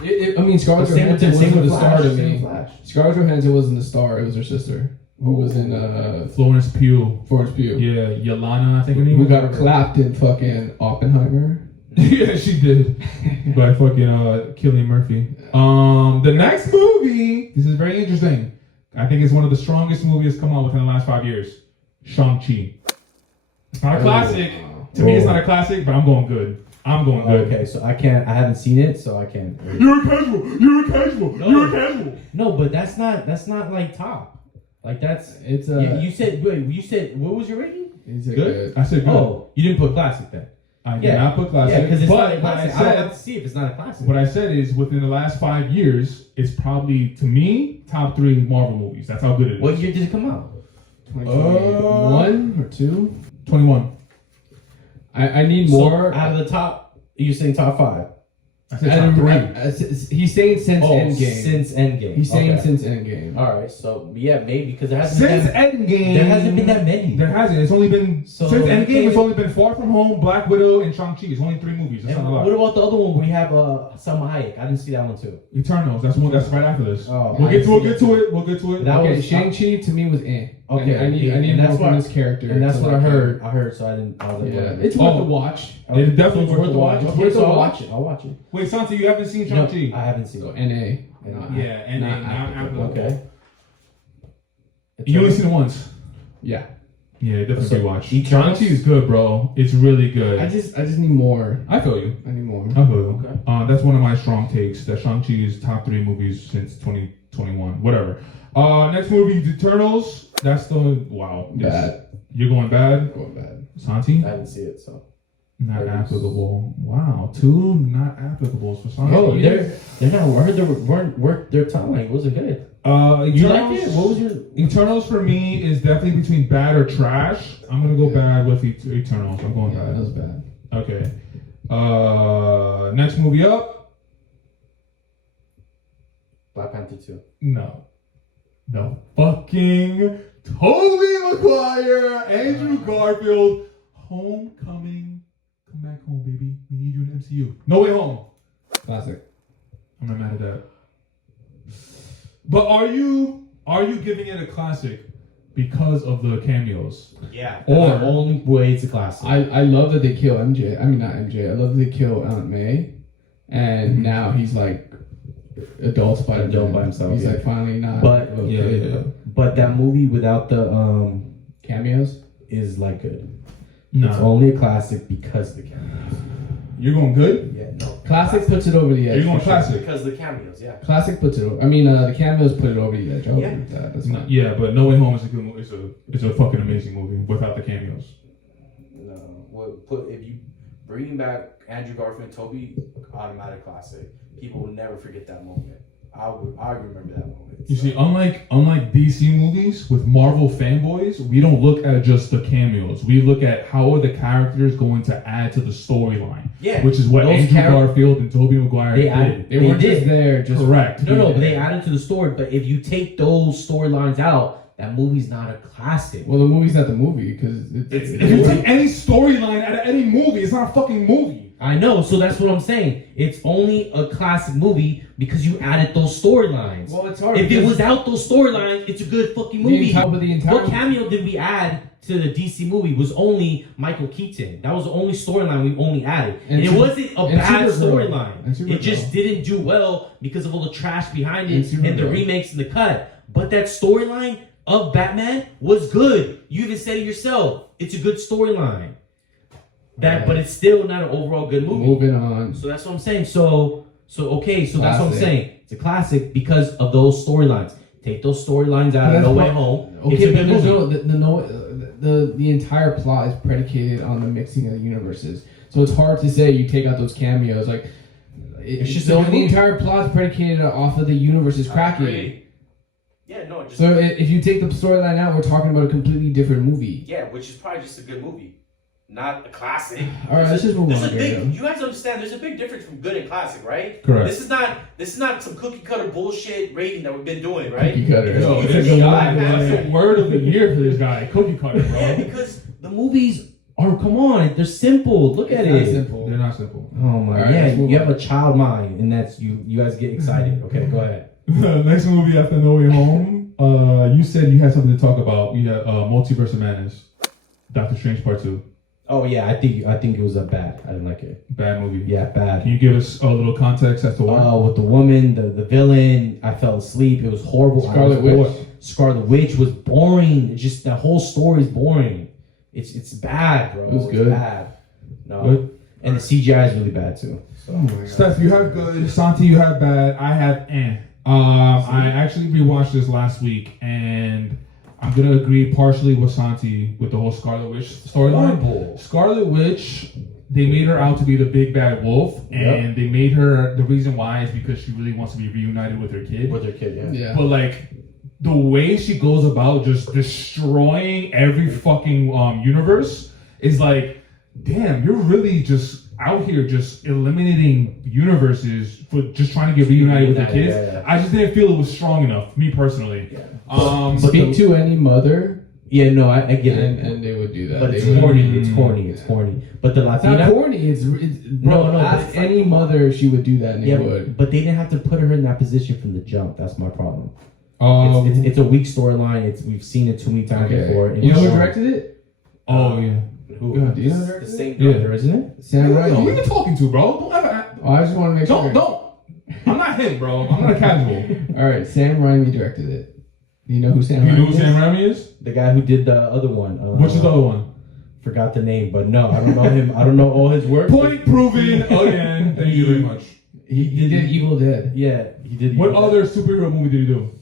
I mean, Scarlett Same with Johansson wasn't the star to Same with me. Flash. Scarlett Johansson wasn't the star. It was her sister who was in Florence Pugh. Florence Pugh. Yeah, Yolanda, I think her name. Who was. got clapped in fucking Oppenheimer. Yeah, she did. By fucking Cillian Murphy. The next movie. This is very interesting. I think it's one of the strongest movies come out within the last 5 years. Shang-Chi. It's not a classic. To me, it's not a classic, but I'm going good. I'm going good. Okay, so I haven't seen it, so I can't. You're a casual. You're a casual. No. You're a casual. No, but that's not like top. Like that's. It's You said what was your rating? It's Good? I said good. Oh, you didn't put classic then. I did not put classic. Yeah, because it's not a but what I classic. I don't said, have to see if it's not a classic. what I said is within the last 5 years, it's probably, to me, top 3 Marvel movies. That's how good it is. What year did it come out? 1 or 2. 21. I need more. So, out of the top, you're saying top 5. I said top 3. He's saying since Oh, Endgame. since Endgame. He's saying Okay. since Endgame. All right, so yeah, maybe because there hasn't Since been Endgame, there hasn't been that many. There hasn't. It's only been So since you Endgame. can't- It's only been Far From Home, Black Widow, and Shang-Chi. It's only 3 movies. That's And not a lot. what about the other one where you have Salma Hayek? I didn't see that one too. Eternals. That's one. That's right after this. Oh, we'll I get see to it. it. We'll get to it. That Okay, was- Shang-Chi to me was eh. Okay, I need and more that's from what- this character. And that's to what I like heard. him. I heard, so I didn't. Yeah, it's Oh. worth the watch. It's definitely So it's worth the watch. It's Okay, worth so the I'll watch. watch it. I'll watch it. Wait, Santi, you haven't seen No, Shang-Chi? I haven't seen So it. NA. Yeah, and Not not applicable. applicable. Okay. You only seen it once. Yeah. Yeah, definitely So, watch. Eternals? Shang-Chi is good, bro. It's really good. I just need more. I feel you. I need more. I feel you. Okay. That's one of my strong takes. That Shang-Chi is top 3 movies since 2021. Whatever. Next movie, Eternals. That's the wow. Yes. Bad. You're going bad, Going bad. Santi. I didn't see it, so. Not applicable. Wow, 2 not applicables for Santi. Oh, they're not. I heard they weren't their time like wasn't good. You liked it? What was your? Eternals for me is definitely between bad or trash. I'm gonna go bad with Eternals. I'm going Yeah, that bad. was bad. Okay. Next movie up. Black Panther 2. No. The fucking Tobey Maguire, Andrew Garfield, Homecoming. Come back home, baby. We need you in MCU. No Way Home. Classic. I'm not mad at that. But are you giving it a classic because of the cameos? Yeah. Or Or only way it's a classic. I love that they kill MJ. I mean, not MJ. I love that they kill Aunt May. And now he's like adult Spider-Man. Adult by himself, He's yeah. like finally not. But- a Yeah, kid. yeah. But that movie without the Cameos? is like good. no. It's only a classic because of the cameos. You're going good? Yeah, no. Classic puts it over the edge. You're going for sure. classic. Because of the cameos, yeah. Classic puts it over. I mean, the cameos put it over the edge. I'll Yeah. agree with that. That's No, fine. yeah, but No Way Home is a good movie. It's a fucking amazing movie without the cameos. No. If you bringing back Andrew Garfield and Toby, automatic classic. People will never forget that moment. I remember that moment. You see, unlike DC movies with Marvel fanboys, we don't look at just the cameos. We look at how are the characters going to add to the storyline. Yeah. Which is what Those Andrew char- Garfield and Tobey Maguire They did. added- They weren't did. just there. Just Correct. No, but they added to the story. But if you take those storylines out, that movie's not a classic. Well, the movie's not the movie because If you take any storyline out of any movie, it's not a fucking movie. I know, so that's what I'm saying. It's only a classic movie because you added those storylines. Well, it's hard. If it was out those storylines, it's a good fucking movie. What cameo did we add to the DC movie was only Michael Keaton. That was the only storyline we only added. And it wasn't a bad storyline. It just didn't do well because of all the trash behind it and the remakes and the cut. But that storyline of Batman was good. You even said it yourself. It's a good storyline. But it's still not an overall good movie. Moving on. So that's what I'm saying. So that's what I'm saying. It's a classic because of those storylines. Take those storylines out of No Way Home. Okay, but the entire plot is predicated on the mixing of the universes. So it's hard to say you take out those cameos. Like, it's just the entire plot is predicated off of the universes cracking. Yeah, no. Just so if you take the storyline out, we're talking about a completely different movie. Yeah, which is probably just a good movie, not a classic. All right, let's just move on. You have to understand, there's a big difference from good and classic, right? Correct. This is not some cookie cutter bullshit rating that we've been doing, right? Cookie cutter. No, it's the word of the year for this guy. Cookie cutter, bro. Yeah, because the movies are, come on, they're simple. Look at it. Simple. They're not simple. Oh my god. Yeah, you have a child mind, and that's you guys get excited. Okay, go ahead. Next movie after No Way Home. You said you had something to talk about. We had Multiverse of Madness, Doctor Strange Part 2. Oh yeah, I think it was a bad. I didn't like it. Bad movie. Yeah, bad. Can you give us a little context as to why? With the woman, the villain, I fell asleep. It was horrible. Scarlet Witch was boring. It's just the whole story is boring. It's bad, bro. It was good. Bad. No. Good. And the CGI is really bad too. So. Steph, you have good. Santi, you have bad. I have eh. I actually rewatched this last week, and I'm gonna agree partially with Santi with the whole Scarlet Witch storyline. Scarlet Witch, they made her out to be the big bad wolf, and they made her, the reason why is because she really wants to be reunited with her kid. Yeah. But like the way she goes about just destroying every fucking universe is like, damn, you're really just out here just eliminating universes for just trying to get reunited with their kids. Yeah. I just didn't feel it was strong enough, me personally. Yeah. Speak to any mother. Yeah, no, I get it. And they would do that. But it's corny. It's corny. But the Latina... It's not corny. It's no. Ask any mother if she would do that, and they would. But they didn't have to put her in that position from the jump. That's my problem. It's a weak storyline. We've seen it too many times before. You know who directed it? Oh, yeah. Who? Do you know the same director, isn't it? Sam Raimi. Who are you talking to, bro? Don't ever... Oh, I just want to make sure. Don't. I'm not him, bro. I'm not a casual. All right, Sam Raimi directed it. Do you know who Sam Raimi is? You know who Sam Raimi is? The guy who did the other one. Which is the other one? Forgot the name, but no, I don't know him. I don't know all his work. Point proven again. Thank you very much. He did Evil Dead. Yeah, he did. What other superhero movie did he do?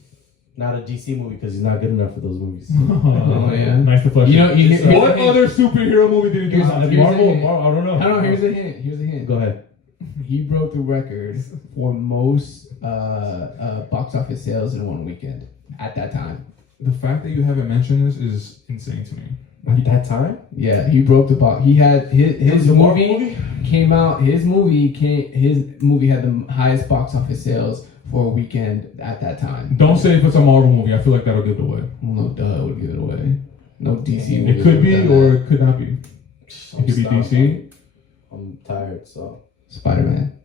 Not a DC movie because he's not good enough for those movies. Oh yeah. Nice to flush. What the other superhero movie did he do? Marvel? I don't know. No, here's a hint. Go ahead. He broke the record for most box office sales in one weekend at that time. The fact that you haven't mentioned this is insane to me. At that time? Yeah, he broke the box. He had his movie came out. His movie had the highest box office sales for a weekend at that time. Don't say if it's a Marvel movie. I feel like that'll give it away. Well, no duh, would give it away. No DC movie. It could be or it could not be. It could be DC. I'm tired, so. Spider-Man.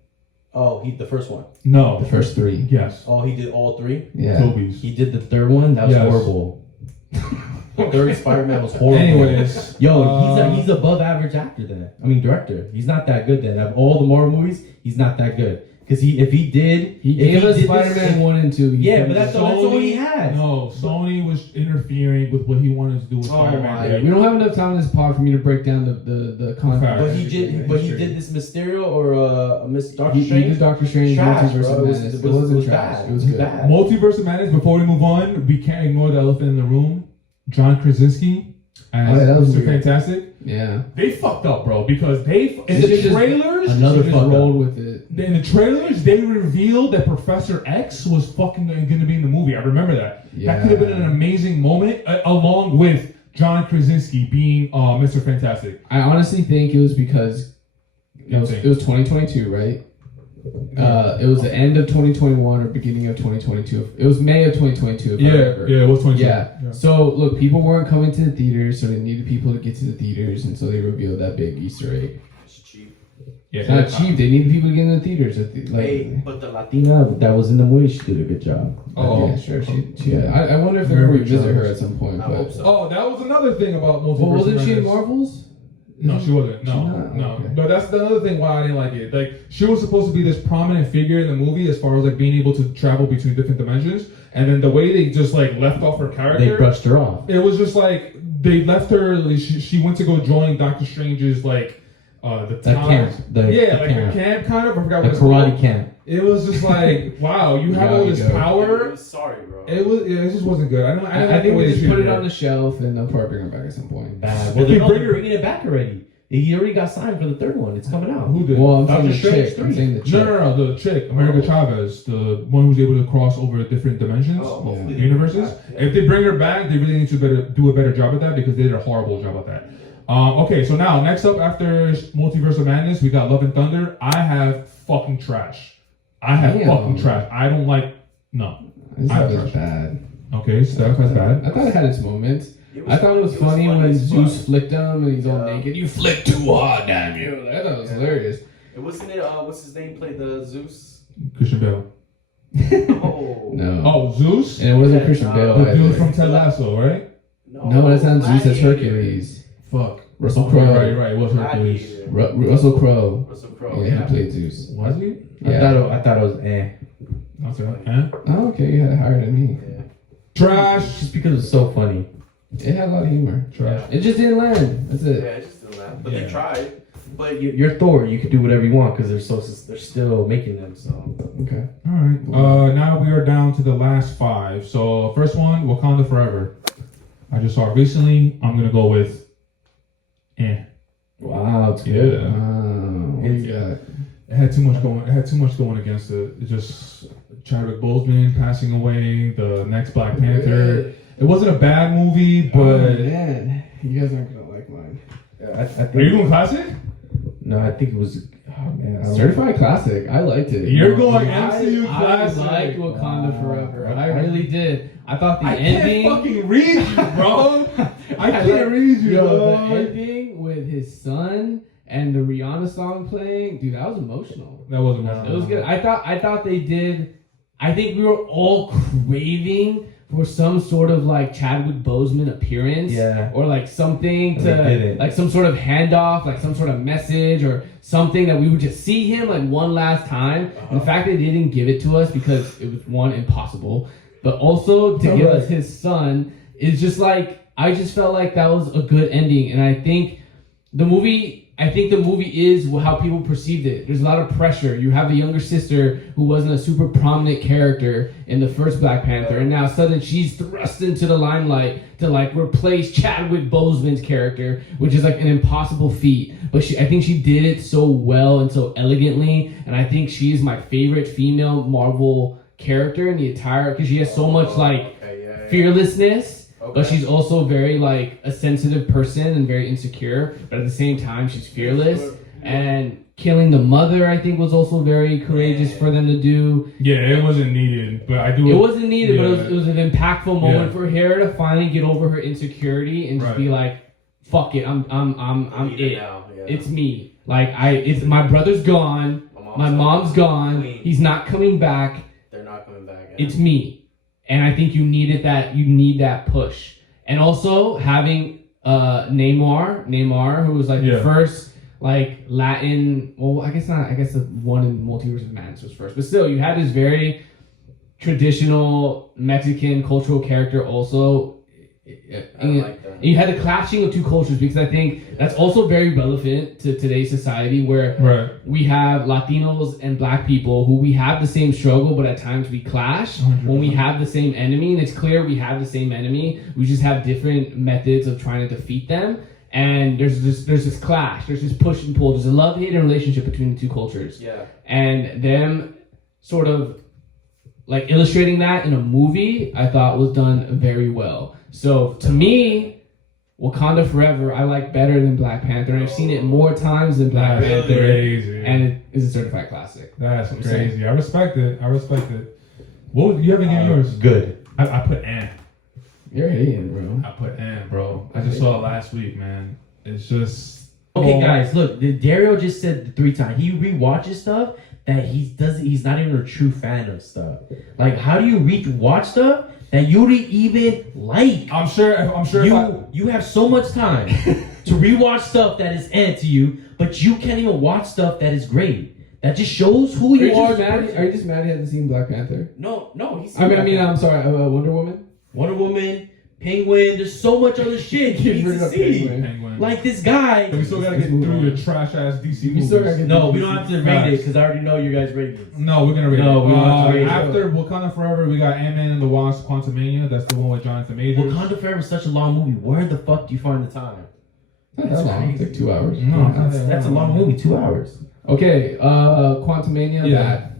Oh, the first one. No. The first three. Yes. Oh, he did all three? Yeah. Toby's. He did the third one? That was horrible. The third Spider-Man was horrible. Anyways. He's above average actor then. I mean, director. He's not that good then. Of all the Marvel movies, he's not that good. Because he gave us Spider-Man 1 and 2. But that's all he had. No, Sony was interfering with what he wanted to do with Spider-Man. We don't have enough time in this pod for me to break down the content. But he did this Mysterio or Miss Doctor Strange. He did Doctor Strange Multiverse of Madness. It wasn't trash. Bad. It was good. Bad. Multiverse of Madness. Before we move on, we can't ignore the elephant in the room. John Krasinski as Mr. Fantastic. Yeah. They fucked up, bro, because in the trailers rolled with it. In the trailers, they revealed that Professor X was fucking going to be in the movie. I remember that. Yeah. That could have been an amazing moment, along with John Krasinski being Mr. Fantastic. I honestly think it was because it was 2022, right? It was the end of 2021 or beginning of 2022. It was May of 2022. If I remember. It was 2022. Yeah. So look, people weren't coming to the theaters, so they needed people to get to the theaters, and so they revealed that big Easter egg. It's cheap. Yeah, It's not cheap. They need people to get in the theaters. Hey, But the Latina that was in the movie, she did a good job. Oh, yeah, sure. I wonder if they're gonna Very revisit her Travis. at some point. I But hope so. Oh, that was another thing about multiverse. well, wasn't she in Madness. Marvels? No, she wasn't. She's No, not? no. Okay. But that's the other thing why I didn't like it. Like, she was supposed to be this prominent figure in the movie as far as like being able to travel between different dimensions, and then the way they just like left off her character, They brushed her off. it was just like they left her. Like, she went to go join Doctor Strange's like the camp. The like camp. the camp kind of. I forgot The what it's called. karate camp. It was just like, wow, you have all this Yeah, power. Sorry, bro. It just wasn't good. I don't I like the think way we they just treated put it her. on the shelf and they'll probably bring her back at some point. Bad. If Well, they they're bring her- bringing it back already. He already got signed for the third one. It's coming out. Who did? Well, I'm Doctor saying the Strange chick. I'm 3. saying the chick. No, the chick, America Chavez, the one who's able to cross over different dimensions, Hopefully they universes. bring her back. If they bring her back, they really need to do a better job at that because they did a horrible job at that. Okay, so now next up after Multiverse of Madness, we got Love and Thunder. I have fucking trash. I have Damn. fucking trash. I don't like. No. This I have was trash. bad. Okay, Steph has bad. I thought it had its moments. I thought it was funny when as fuck. Zeus flicked him and he's all naked. You flicked too hard, damn you. I thought it was hilarious. It wasn't it. What's his name? Played the Zeus. Christian Bale. Oh. No. Oh, Zeus. And it wasn't Christian Bale. The dude either. from Ted Lasso, right? No, that's not Zeus. That's Gladiator. Hercules. Fuck. Russell Oh, Crowe. you're right. You're right. It was Hercules. Gladiator. Russell Crowe. Russell Crowe. Yeah, he played Zeus. Was he? Yeah. I thought it was Okay. Eh? Oh, okay, you had it higher than me. Yeah. Trash. just because it's so funny. It had a lot of humor. Trash. It just didn't land. That's Yeah, it. it just didn't land. But Yeah. they tried. But You're Thor. You can do whatever you want because they're still making them. So Okay. All right. Now we are down to the last 5. So first one, Wakanda Forever. I just saw it recently. I'm gonna go with. wow, it's Yeah. good. What you got? It had too much going. It had too much going against it. It just Chadwick Boseman passing away. The next Black Panther. It wasn't a bad movie, Oh, but man, you guys aren't gonna like mine. I think. are you going classic? No, I think it was. Oh man, I don't know. Certified classic. I liked it. You're going I- MCU classic. I liked Wakanda Wow. Forever. I really did. I thought the I ending. can't fucking read you, bro. I can't read you, Yo, dog. the ending with his son and the Rihanna song playing, dude, that was emotional. That wasn't It was good. I thought they did. I think we were all craving for some sort of like Chadwick Boseman appearance, Yeah. or like something And they to didn't. like some sort of handoff, like some sort of message or something that we would just see him like one last time. And the fact that they didn't give it to us because it was one impossible, but also to give us his son is just like I just felt like that was a good ending, and I think the movie is how people perceived it. There's a lot of pressure. You have a younger sister who wasn't a super prominent character in the first Black Panther, and now suddenly she's thrust into the limelight to like replace Chadwick Boseman's character, which is like an impossible feat. But I think she did it so well and so elegantly, and I think she is my favorite female Marvel character in the entire, because she has so much like fearlessness. Okay. But she's also very like a sensitive person and very insecure. But at the same time, she's fearless. And killing the mother, I think, was also very courageous for them to do. Yeah, it wasn't needed, but I do. It wasn't needed, but Yeah. it was an impactful moment Yeah. for her to finally get over her insecurity and just Right. be like, "Fuck it, I'm it. Now, yeah. It's me. Like it's my brother's gone, my mom's gone. Clean. He's not coming back. They're not coming back. Yeah. It's me." And I think you need that push. And also having Neymar, who was like the Yeah. first like Latin, well, I guess the one in Multiverse of Madness was first, but still you had this very traditional Mexican cultural character also. I like that. And you had the clashing of two cultures, because I think that's also very relevant to today's society, where Right. we have Latinos and Black people who we have the same struggle, but at times we clash 100%. when we have the same enemy, and it's clear we have the same enemy. We just have different methods of trying to defeat them, and there's this clash, there's this push and pull, there's a love-hate relationship between the two cultures, Yeah. and them sort of like illustrating that in a movie, I thought was done very well. So to me, Wakanda Forever I like better than Black Panther, and I've seen it more times than Black That's Panther, crazy. and it is a certified classic. That's I'm saying. crazy. I respect it. What would you haven't given yours? Good. I put Ann. You're hating, bro. I put Ann, bro. I just saw it last week, man. It's just Okay, guys, look. Dario just said 3 times. He rewatches stuff that he's not even a true fan of stuff. Like, how do you rewatch stuff that you didn't even like? I'm sure. You have so much time to rewatch stuff that is to you, but you can't even watch stuff that is great. That just shows who you are. Are you just mad he hasn't seen Black Panther? No, he's. I'm sorry. Wonder Woman. Wonder Woman, Penguin. There's so much other shit you need to see. Penguin. Like this guy. We still gotta get through your trash ass DC movies. No, we don't have to rate it because I already know you guys' ratings. No, we're gonna rate it. No, we don't have to rate it. After Wakanda Forever, we got Ant-Man and the Wasp: Quantumania. That's the one with Jonathan Majors. Wakanda Forever is such a long movie. Where the fuck do you find the time? Not that long. It's like 2 hours. No, That's a long movie. 2 hours. Okay, Quantumania. Yeah. Bad.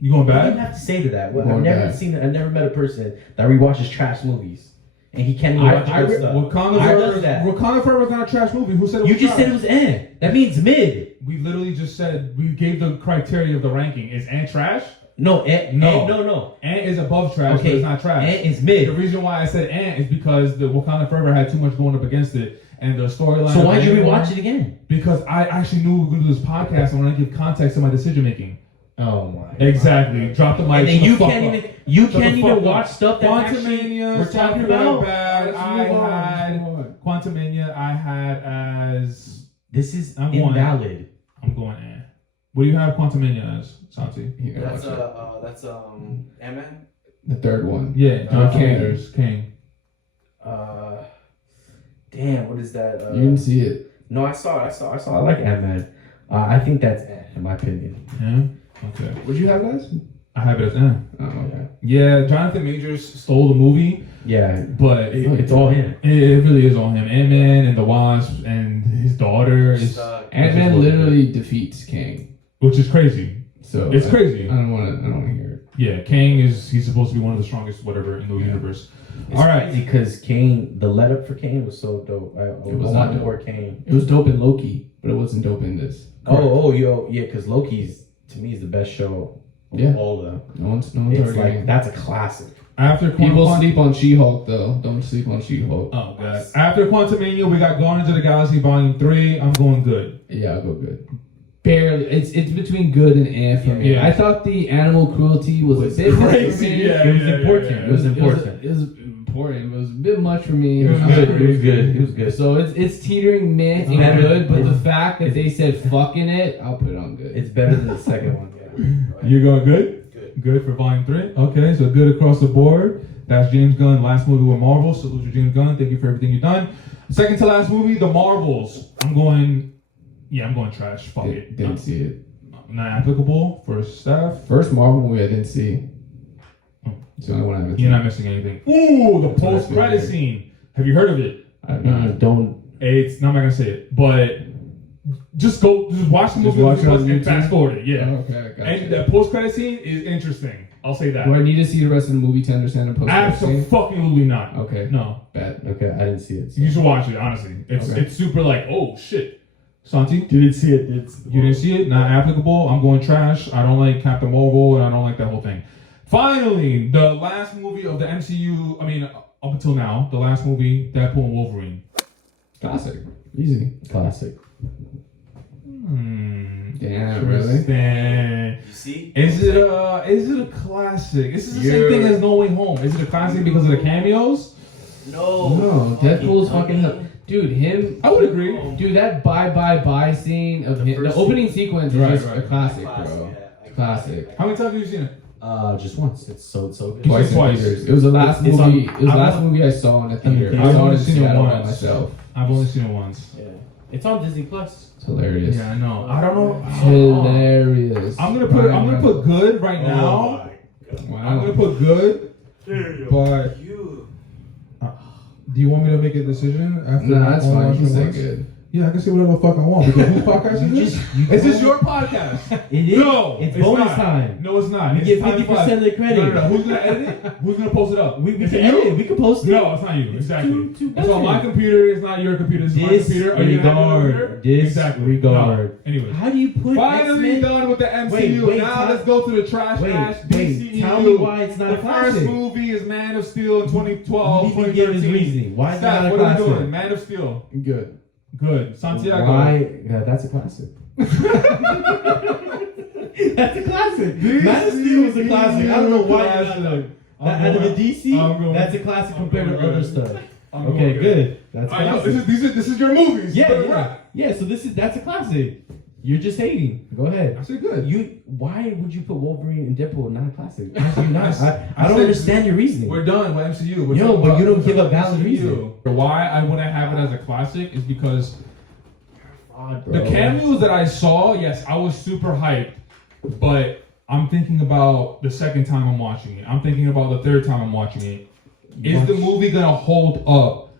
You going What do bad? you have to say to that? Well, Going I've never met a person that rewatches trash movies, and he can't even watch good stuff. Wakanda Forever is not a trash movie. Who said it was You just trash? said it was That means mid. We literally just said we gave the criteria of the ranking. Is Ant trash? No. No. Ant is above trash, but it's not trash. Ant is mid. The reason why I said Ant is because the Wakanda Forever had too much going up against it, and the storyline. So why'd you rewatch it again? Because I actually knew we were going to do this podcast, and I want to give context to my decision making. Oh my. Exactly. God. Drop the mic. And then you can't even watch stuff that Quantumania we're talking about. Bad. Quantumania. I had as this is I'm going invalid. I'm going Ant. What do you have Quantumania as, Santi? That's Ant-Man. The third one. Yeah, King. Damn, what is that? You didn't see it. No, I saw it. I I like Ant-Man. I think that's in my opinion. Yeah. Okay. What did you have, guys? I have it as Ant. Oh, okay. Yeah, Jonathan Majors stole the movie. Yeah, but it's all him. It really is all him. Ant-Man and the Wasp and his daughter. Ant-Man literally defeats Kang, which is crazy. So it's crazy. I don't want to hear it. Yeah, Kang he's supposed to be one of the strongest whatever in the universe. It's crazy because Kane, the let up for Kane was so dope. It was not more Kane. It was dope in Loki, but it wasn't dope in this. Yeah, because Loki's to me is the best show. Of all the. No one's it's like that's a classic. After people sleep on She-Hulk though. Don't sleep on She-Hulk. Oh god. After Quantumania, we got Guardians of the Galaxy Volume 3. I'm going good. Yeah, I'll go good. Barely. It's between good and for me. Yeah. I thought the animal cruelty was a bit crazy. Yeah, it was important. Yeah. It was important. It was important. It was a bit much for me. It was good. So it's teetering meh and better. good, but the fact that they said fucking it, I'll put it on good. It's better than the second one. Yeah. You're going good? Good for Volume 3. Okay, so good across the board. That's James Gunn, last movie with Marvel. Salute to James Gunn. Thank you for everything you've done. Second to last movie, The Marvels. I'm going trash. Fuck it. Didn't see it. Not applicable for staff. First Marvel movie I didn't see. It's the only one I haven't seen. You're not missing anything. Ooh, the post-credit scene. Have you heard of it? Don't. It's not gonna say it, but just watch the movie and fast forward it. Yeah. Oh, okay, gotcha. And the post-credit scene is interesting. I'll say that. Do I need to see the rest of the movie to understand the post-credit scene? Absolutely not. Okay. No. Bad. Okay, I didn't see it. So. You should watch it. Honestly, it's super like, oh shit. Santi, You didn't see it. you didn't see it? Not applicable. I'm going trash. I don't like Captain Marvel, and I don't like that whole thing. Finally, the last movie of the MCU. I mean, up until now, the last movie, Deadpool and Wolverine. Classic. Easy. Classic. Damn, really? You see? Is it a classic? Is this the same thing as No Way Home? Is it a classic because of the cameos? No, Deadpool's fucking dude. Him, I would agree. Dude, that bye scene of him, the opening sequence is just a classic, bro. Classic. How many times have you seen it? Just once. It's so good. Twice. It was the last movie. It was the last movie I saw in the theater. I saw it in Seattle by myself. I've only seen it once. Yeah. It's on Disney Plus. It's hilarious. Yeah, I know. I don't know. Hilarious. I'm gonna put good right now. Wow. I'm gonna put good. But do you want me to make a decision after? No, that's fine. You can say once? good. Yeah, I can say whatever the fuck I want because whose podcast is this? Is this your podcast? It is. No, it's bonus not. time. No, it's not. You It's get time 50% of the credit. No. Who's gonna edit it? Who's gonna post it up? We Is can it you? edit it. We can post it. No, it's not you. Exactly. Two It's on my computer. It's not your computer. It's my computer. Are you gonna have it over there? Exactly. Disregard. No. Anyway. How do you put Finally X-Men? done with the MCU. Wait, now let's go to the trash ass DCEU. Tell me why it's not the a classic. first movie is Man of Steel in 2012, You need to give his 2013. reasoning. Why is it Steph, not a what are we classic? doing? Man of Steel. Good. Good. Santiago. Why? Yeah, that's a classic. That's a classic. Man of Steel was a classic. I don't know why you're not like that. Out of the DC, that's a classic compared to other stuff. Okay, good. That's I know. classic. This is your movies. Yeah. So that's a classic. You're just hating. Go ahead. I said good. Why would you put Wolverine and Deadpool not a classic? I don't understand your reasoning. We're done with MCU. But you don't give a valid reason. Why I wouldn't have it as a classic is because bro. the cameos that I saw, yes, I was super hyped, but I'm thinking about the second time I'm watching it. I'm thinking about the third time I'm watching it. Is the movie gonna hold up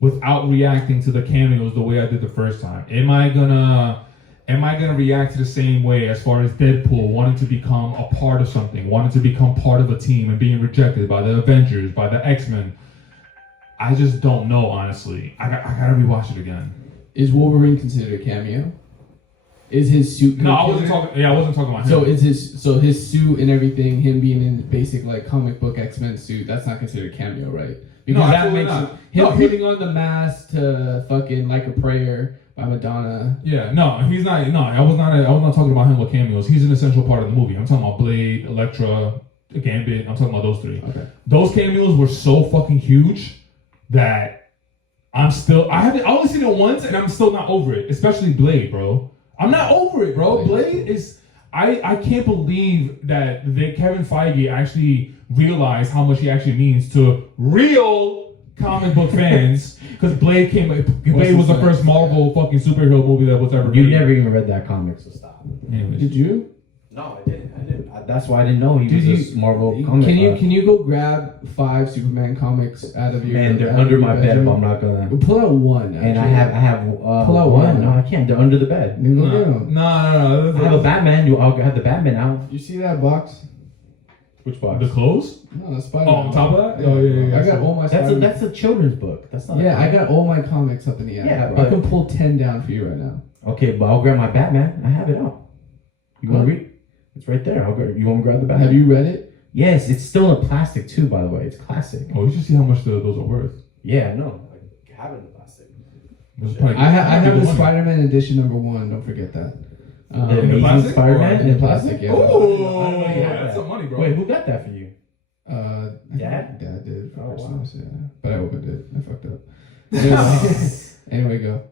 without reacting to the cameos the way I did the first time? Am I gonna react to the same way as far as Deadpool wanting to become a part of something, wanting to become part of a team and being rejected by the Avengers, by the X-Men? I just don't know, honestly. I gotta rewatch it again. Is Wolverine considered a cameo? Is his suit? No, I wasn't talking about him. So his suit and everything, him being in basic like comic book X-Men suit, that's not considered a cameo, right? Because No, that makes not. him putting on the mask to fucking Like a Prayer by Madonna. Yeah, no, he's not. No, I was not talking about him with cameos. He's an essential part of the movie. I'm talking about Blade, Elektra, Gambit. I'm talking about those three. Okay. Those cameos were so fucking huge that I only seen it once and I'm still not over it. Especially Blade, bro. I'm not over it, bro. Blade is. I can't believe that Kevin Feige actually realized how much he actually means to real comic book fans. Because Blade was the first Marvel fucking superhero movie that was ever made. You never even read that comic, so stop. Anyways. Did you? No, I didn't. That's why I didn't know he was a Marvel comic. Can you go grab 5 Superman comics out of your? Man, they're under my bed, but I'm not gonna. Pull out one. And I have. Pull out one. No, I can't. They're under the bed. Then go get them. No. I have a Batman. I'll have the Batman out. You see that box? Which box? The clothes? No, that's Spider-Man. Oh, on top of that? Oh, yeah. I got all my. That's a children's book. That's not. Yeah, I got all my comics up in the attic. Yeah, I can pull 10 down for you right now. Okay, but I'll grab my Batman. I have it out. You want to read? It's right there. You want to grab the Batman? Have you read it? Yes, it's still in plastic too. By the way, it's classic. Oh, you should see how much those are worth. Yeah, no. Like, have it in plastic. I have the Spider-Man edition #1. Don't forget that. The Amazing plastic? Spider-Man In plastic, yeah. Oh, yeah, that's some money, bro. Wait, who got that for you? Dad did for Oh, wow. Christmas, yeah. But I opened it. I fucked up. Anyway, go.